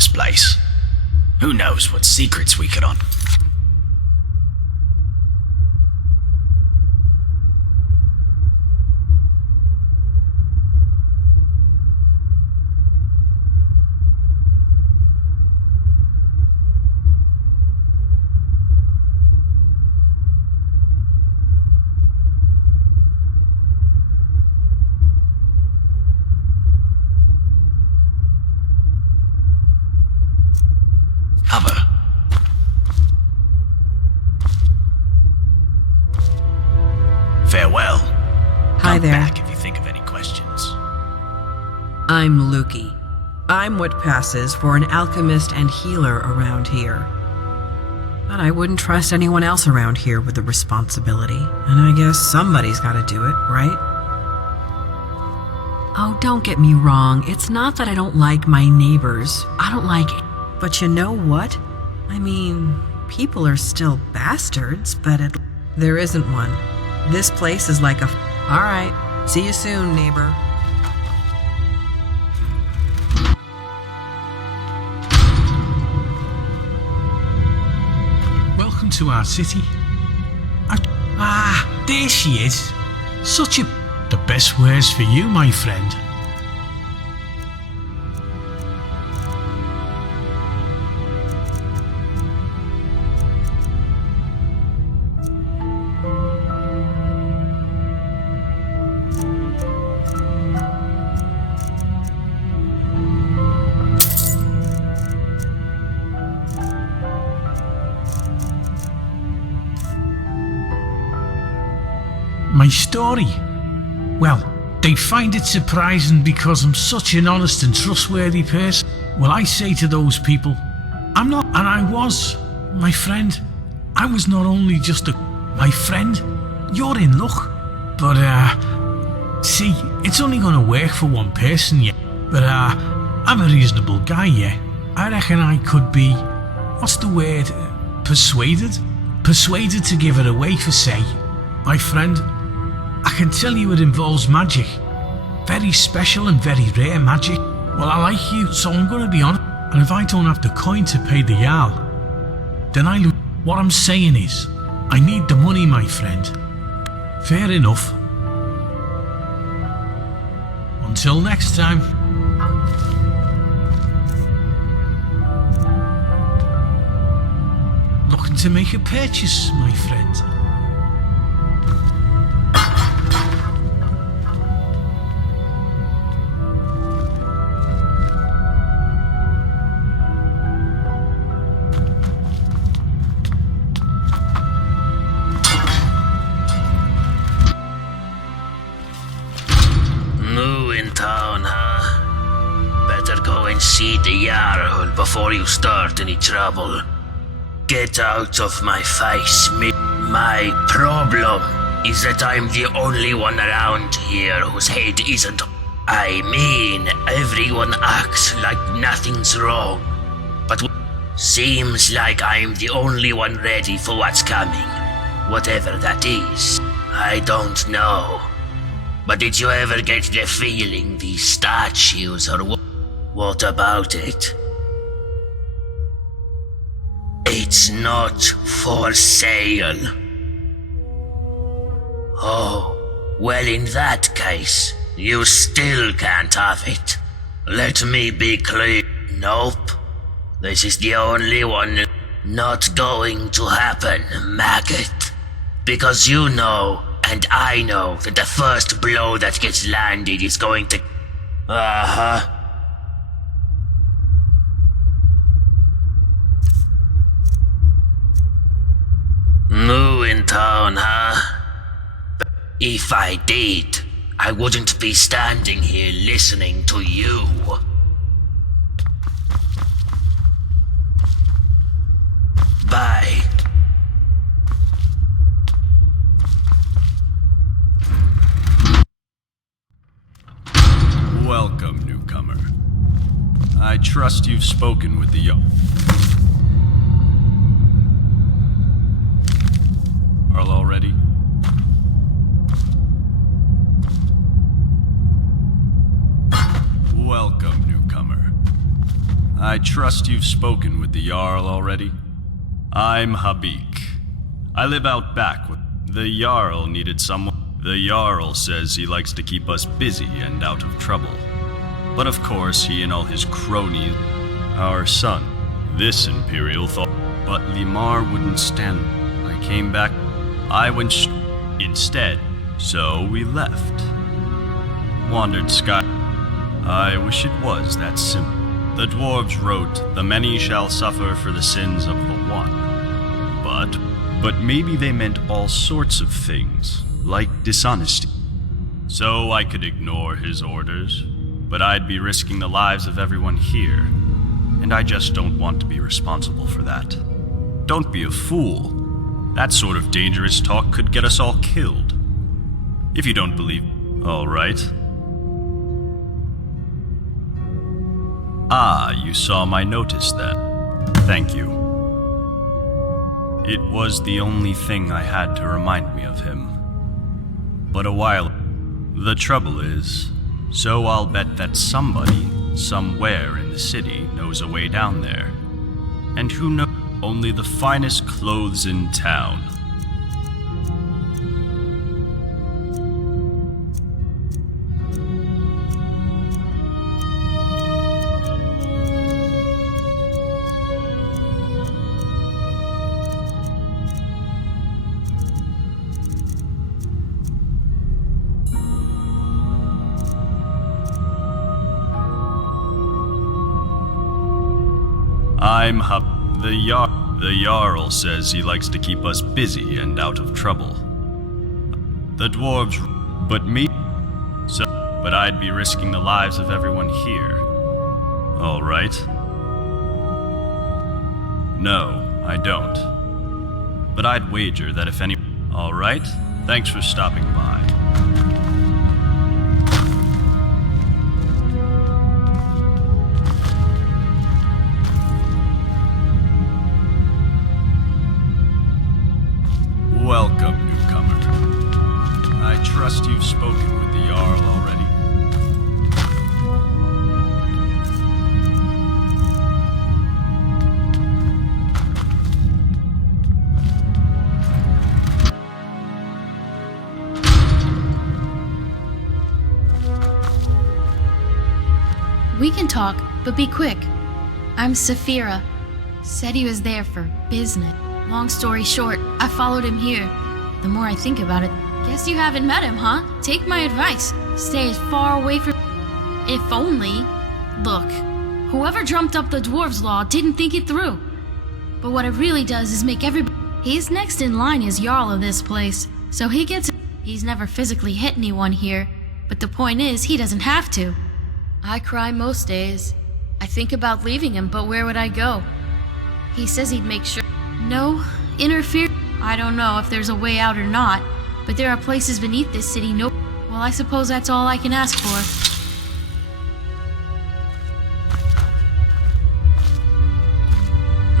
this place. Who knows what secrets we could cover. Farewell. Hi Come there. back if you think of any questions. I'm Lukey. I'm what passes for an alchemist and healer around here. But I wouldn't trust anyone else around here with the responsibility, and I guess somebody's gotta do it, right? Oh, don't get me wrong, it's not that I don't like my neighbors. I don't like it. But you know what? I mean, people are still bastards, but there isn't one. This place is like a... Alright, see you soon, neighbor. Welcome to our city. There she is. Such a... The best words for you, my friend. My story? Well, they find it surprising because I'm such an honest and trustworthy person. Well, I say to those people, I'm not, and I was, my friend. I was not only just my friend, you're in luck. But, see, it's only gonna work for one person, yeah. But, I'm a reasonable guy, yeah. I reckon I could be, what's the word, persuaded? Persuaded to give it away for, say, my friend. I can tell you it involves magic. Very special and very rare magic. Well, I like you, so I'm gonna be honest. And if I don't have the coin to pay the Jarl, then I lose. What I'm saying is, I need the money, my friend. Fair enough. Until next time. Looking to make a purchase, my friend. New in town, huh? Better go and see the Jarl before you start any trouble. Get out of my face, me. My problem is that I'm the only one around here whose head isn't. I mean, everyone acts like nothing's wrong. But seems like I'm the only one ready for what's coming. Whatever that is, I don't know. But did you ever get the feeling these statues are what about it? It's not for sale. Oh, well in that case, you still can't have it. Let me be clear. Nope. This is the only one not going to happen, maggot. Because you know, and I know, that the first blow that gets landed is going to... Uh-huh. New in town, huh? If I did, I wouldn't be standing here listening to you. Bye. Welcome, newcomer. I trust you've spoken with the young. Jarl already? Welcome, newcomer. I trust you've spoken with the Jarl already? I'm Habik. I live out back with... The Jarl needed someone... The Jarl says he likes to keep us busy and out of trouble. But of course, he and all his cronies... Our son, this Imperial thought... But Limar wouldn't stand... I came back... I went instead, so we left. Wandered Sky... I wish it was that simple. The dwarves wrote, "The many shall suffer for the sins of the one." But maybe they meant all sorts of things, like dishonesty. So I could ignore his orders, but I'd be risking the lives of everyone here, and I just don't want to be responsible for that. Don't be a fool. That sort of dangerous talk could get us all killed. If you don't believe... All right. Ah, you saw my notice then. Thank you. It was the only thing I had to remind me of him. But a while... The trouble is, so I'll bet that somebody, somewhere in the city, knows a way down there. And who knows? Only the finest clothes in town. I'm The Jarl says he likes to keep us busy and out of trouble. The dwarves... But I'd be risking the lives of everyone here. All right. No, I don't. But I'd wager that if any... All right. Thanks for stopping by. Welcome, newcomer. I trust you've spoken with the Jarl already. We can talk, but be quick. I'm Saphira. Said he was there for business. Long story short, I followed him here. The more I think about it, guess you haven't met him, huh? Take my advice. Stay as far away from... If only... Look, whoever dreamt up the dwarves' law didn't think it through. But what it really does is make everybody... He's next in line as Jarl of this place, so he gets... He's never physically hit anyone here, but the point is, he doesn't have to. I cry most days. I think about leaving him, but where would I go? He says he'd make sure... No, interfere... I don't know if there's a way out or not, but there are places beneath this city no... Well, I suppose that's all I can ask for.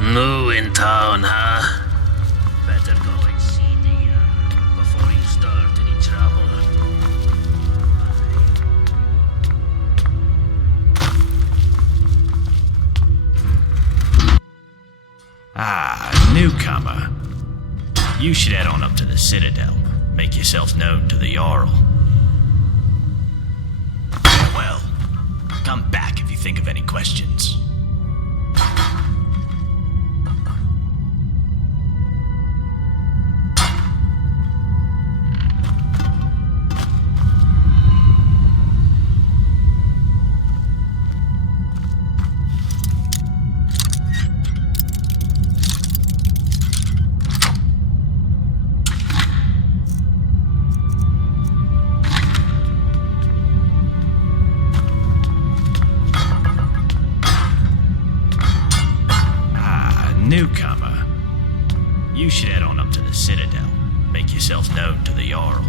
New in town, huh? Better go and see the, before you start any trouble. Ah, newcomer. You should head on up to the Citadel. Make yourself known to the Jarl. Well, come back if you think of any questions. Newcomer, you should head on up to the Citadel. Make yourself known to the Jarl.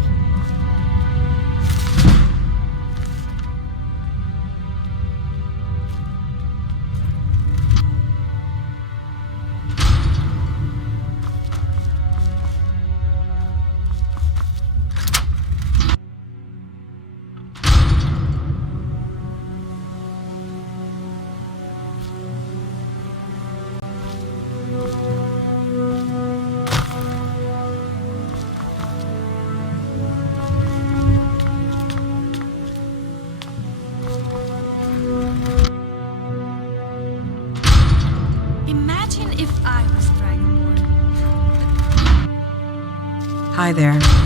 Hi there.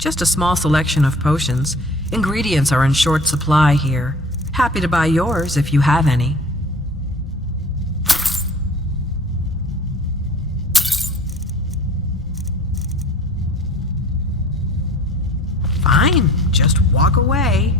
Just a small selection of potions. Ingredients are in short supply here. Happy to buy yours if you have any. Fine, just walk away.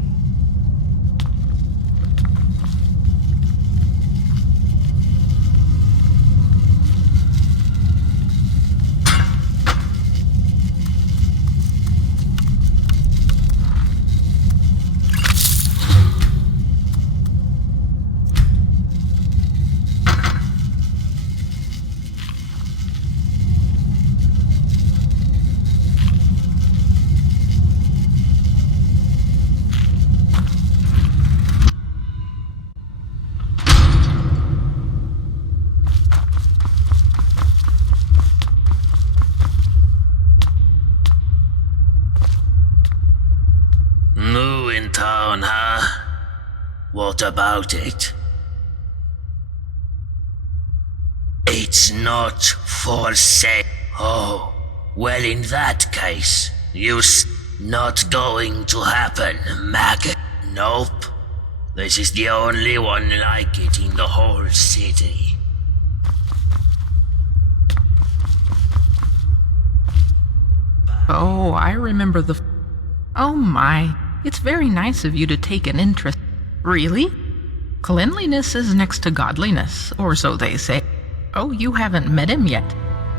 town, huh? What about it? It's not for sale. Oh, well, in that case, not going to happen, maggot. Nope. This is the only one like it in the whole city. Oh, I remember the... Oh my, it's very nice of you to take an interest. Really? Cleanliness is next to godliness, or so they say. Oh, you haven't met him yet.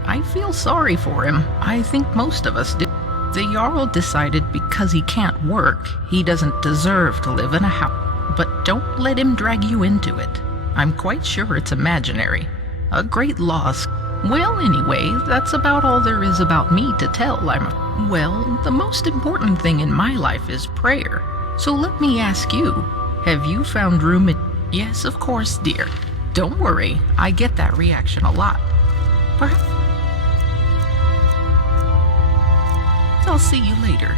I feel sorry for him. I think most of us do. The Jarl decided because he can't work, he doesn't deserve to live in a house. But don't let him drag you into it. I'm quite sure it's imaginary. A great loss. Well, anyway, that's about all there is about me to tell. Well, the most important thing in my life is prayer. So let me ask you, have you found room in... Yes, of course, dear. Don't worry, I get that reaction a lot. Perhaps I'll see you later.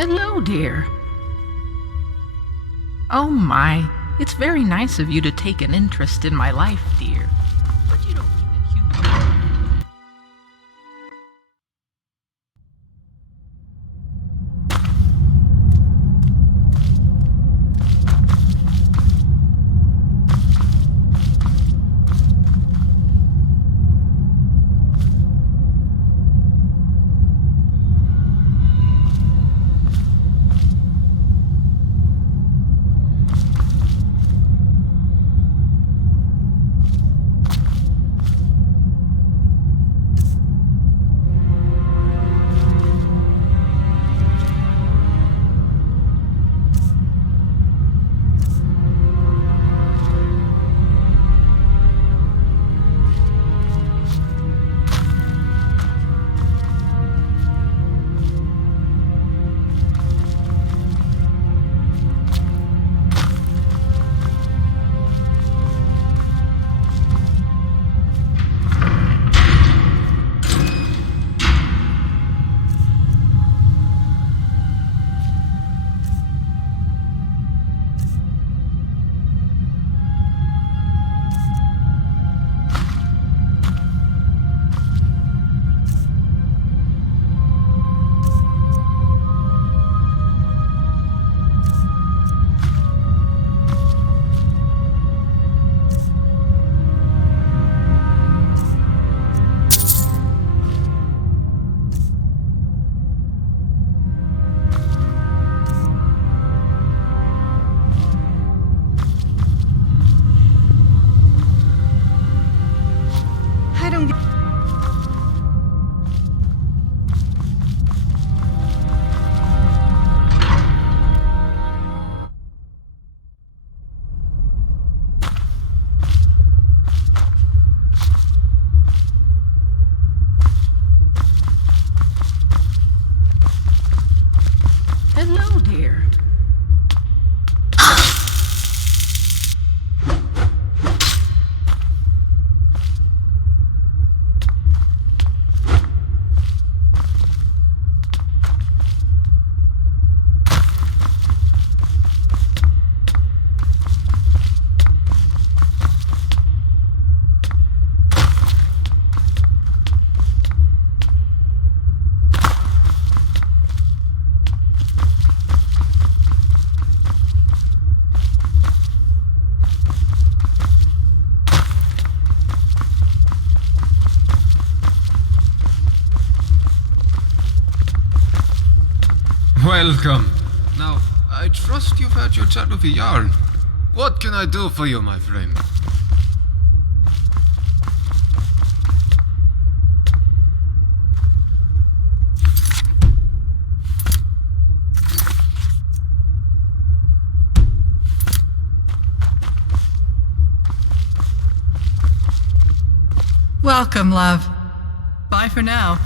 Hello, dear. Oh my, it's very nice of you to take an interest in my life, dear. But you don't mean that human. I don't get. Hello, dear. Welcome. Now, I trust you've had your chat with the Yarn. What can I do for you, my friend? Welcome, love. Bye for now.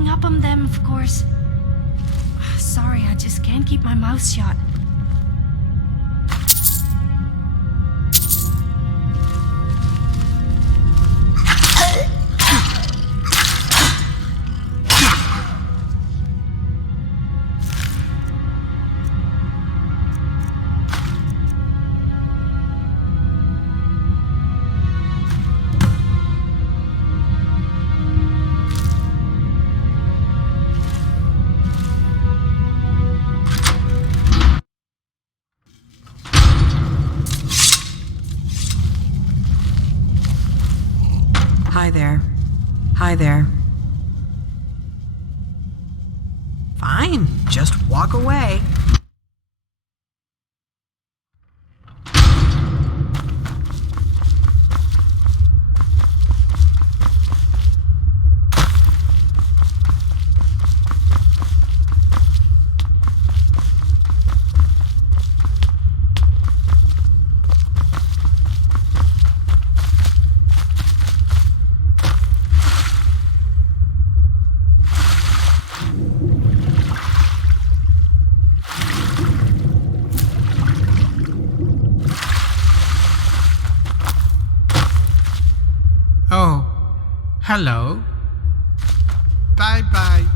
picking up on them, of course. Sorry, I just can't keep my mouth shut. Hi there. Hi there. Fine, just walk away. Oh, hello. Bye-bye.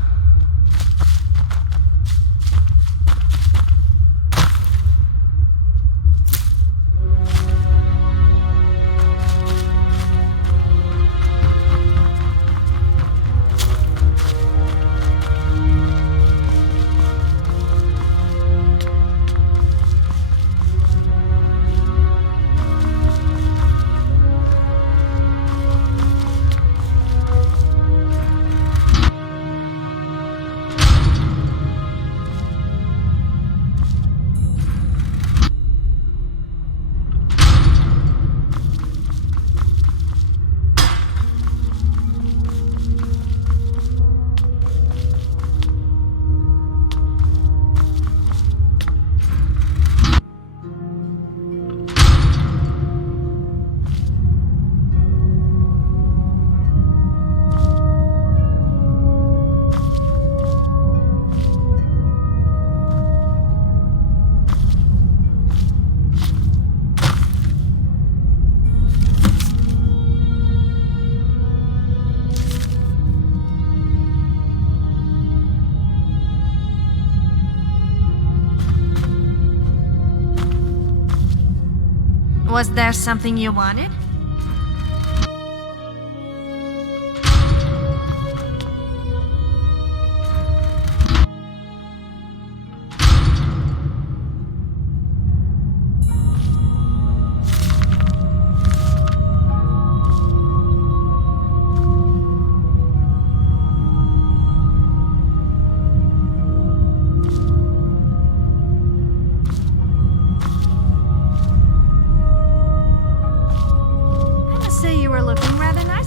Was there something you wanted?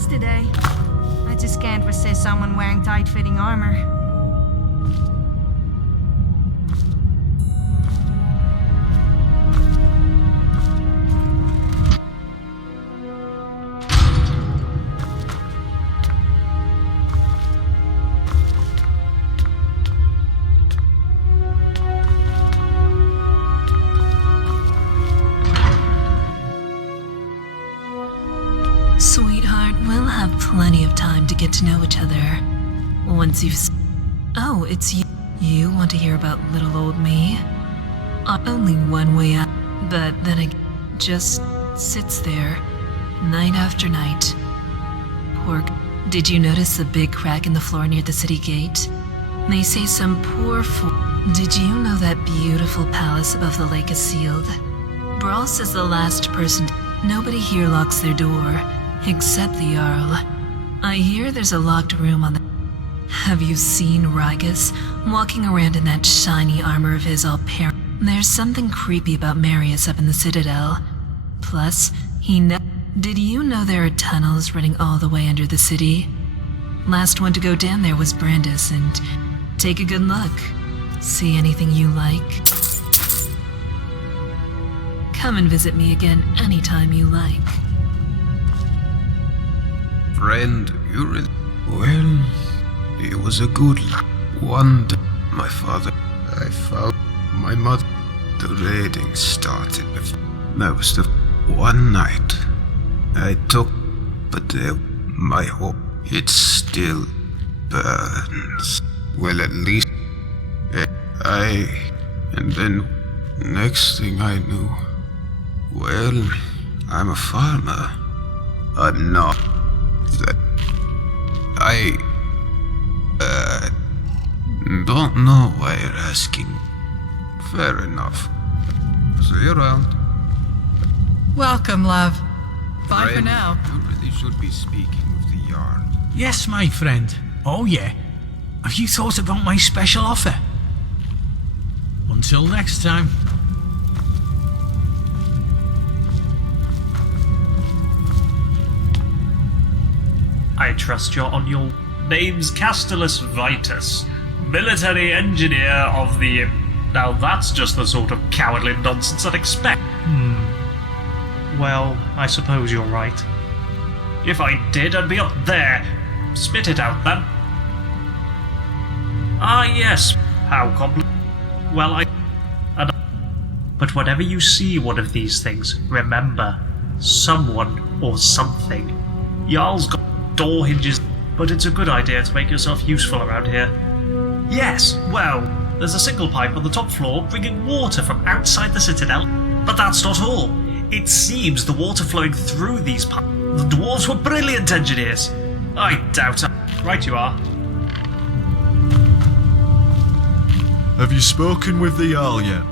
Today. I just can't resist someone wearing tight-fitting armor. Sweetheart, we'll have plenty of time to get to know each other. Once you've Oh, it's you. You want to hear about little old me? Only one way out. But then again, just sits there, night after night. Did you notice the big crack in the floor near the city gate? They say some poor fool. Did you know that beautiful palace above the lake is sealed? Brawl says the last person. Nobody here locks their door. Except the Jarl. I hear there's a locked room on the... Have you seen Rigus walking around in that shiny armor of his all par... There's something creepy about Marius up in the Citadel. Plus, Did you know there are tunnels running all the way under the city? Last one to go down there was Brandis, and... Take a good look. See anything you like? Come and visit me again anytime you like. Friend, you really... Well, He was a good lad. One day, my father, I found my mother. The raiding started with most of one night. I took, but my hope, it still burns. Well, at least and then next thing I knew, well, I'm a farmer. I'm not that. I don't know why you're asking. Fair enough. See you around. Welcome, love. Bye for Friend, now. You really should be speaking with the Jarl. Yes, my friend. Oh, yeah. Have you thought about my special offer? Until next time. I trust you're on your name's Castellus Vitus, military engineer of the... Now that's just the sort of cowardly nonsense I'd expect. Well, I suppose you're right. If I did, I'd be up there. Spit it out, then. Ah, yes. How Well, But whenever you see one of these things, remember, someone or something. Jarl's got door hinges, but it's a good idea to make yourself useful around here. Yes, well, there's a single pipe on the top floor bringing water from outside the citadel, but that's not all. It seems the water flowing through these pipes. The dwarves were brilliant engineers. I doubt it. Right you are. Have you spoken with the Jarl yet?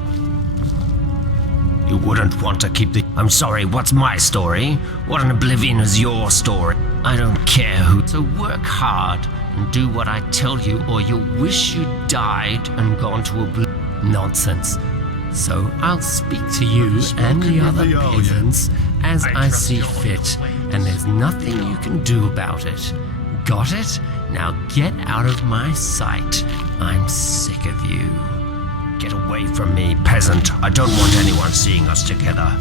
You wouldn't want to keep the... I'm sorry, what's my story? What in oblivion is your story? I don't care who... So work hard and do what I tell you, or you'll wish you died and gone to oblivion. Nonsense. So I'll speak to you and the other peasants as I see fit, and there's nothing you can do about it. Got it? Now get out of my sight. I'm sick of you. Get away from me, peasant. I don't want anyone seeing us together.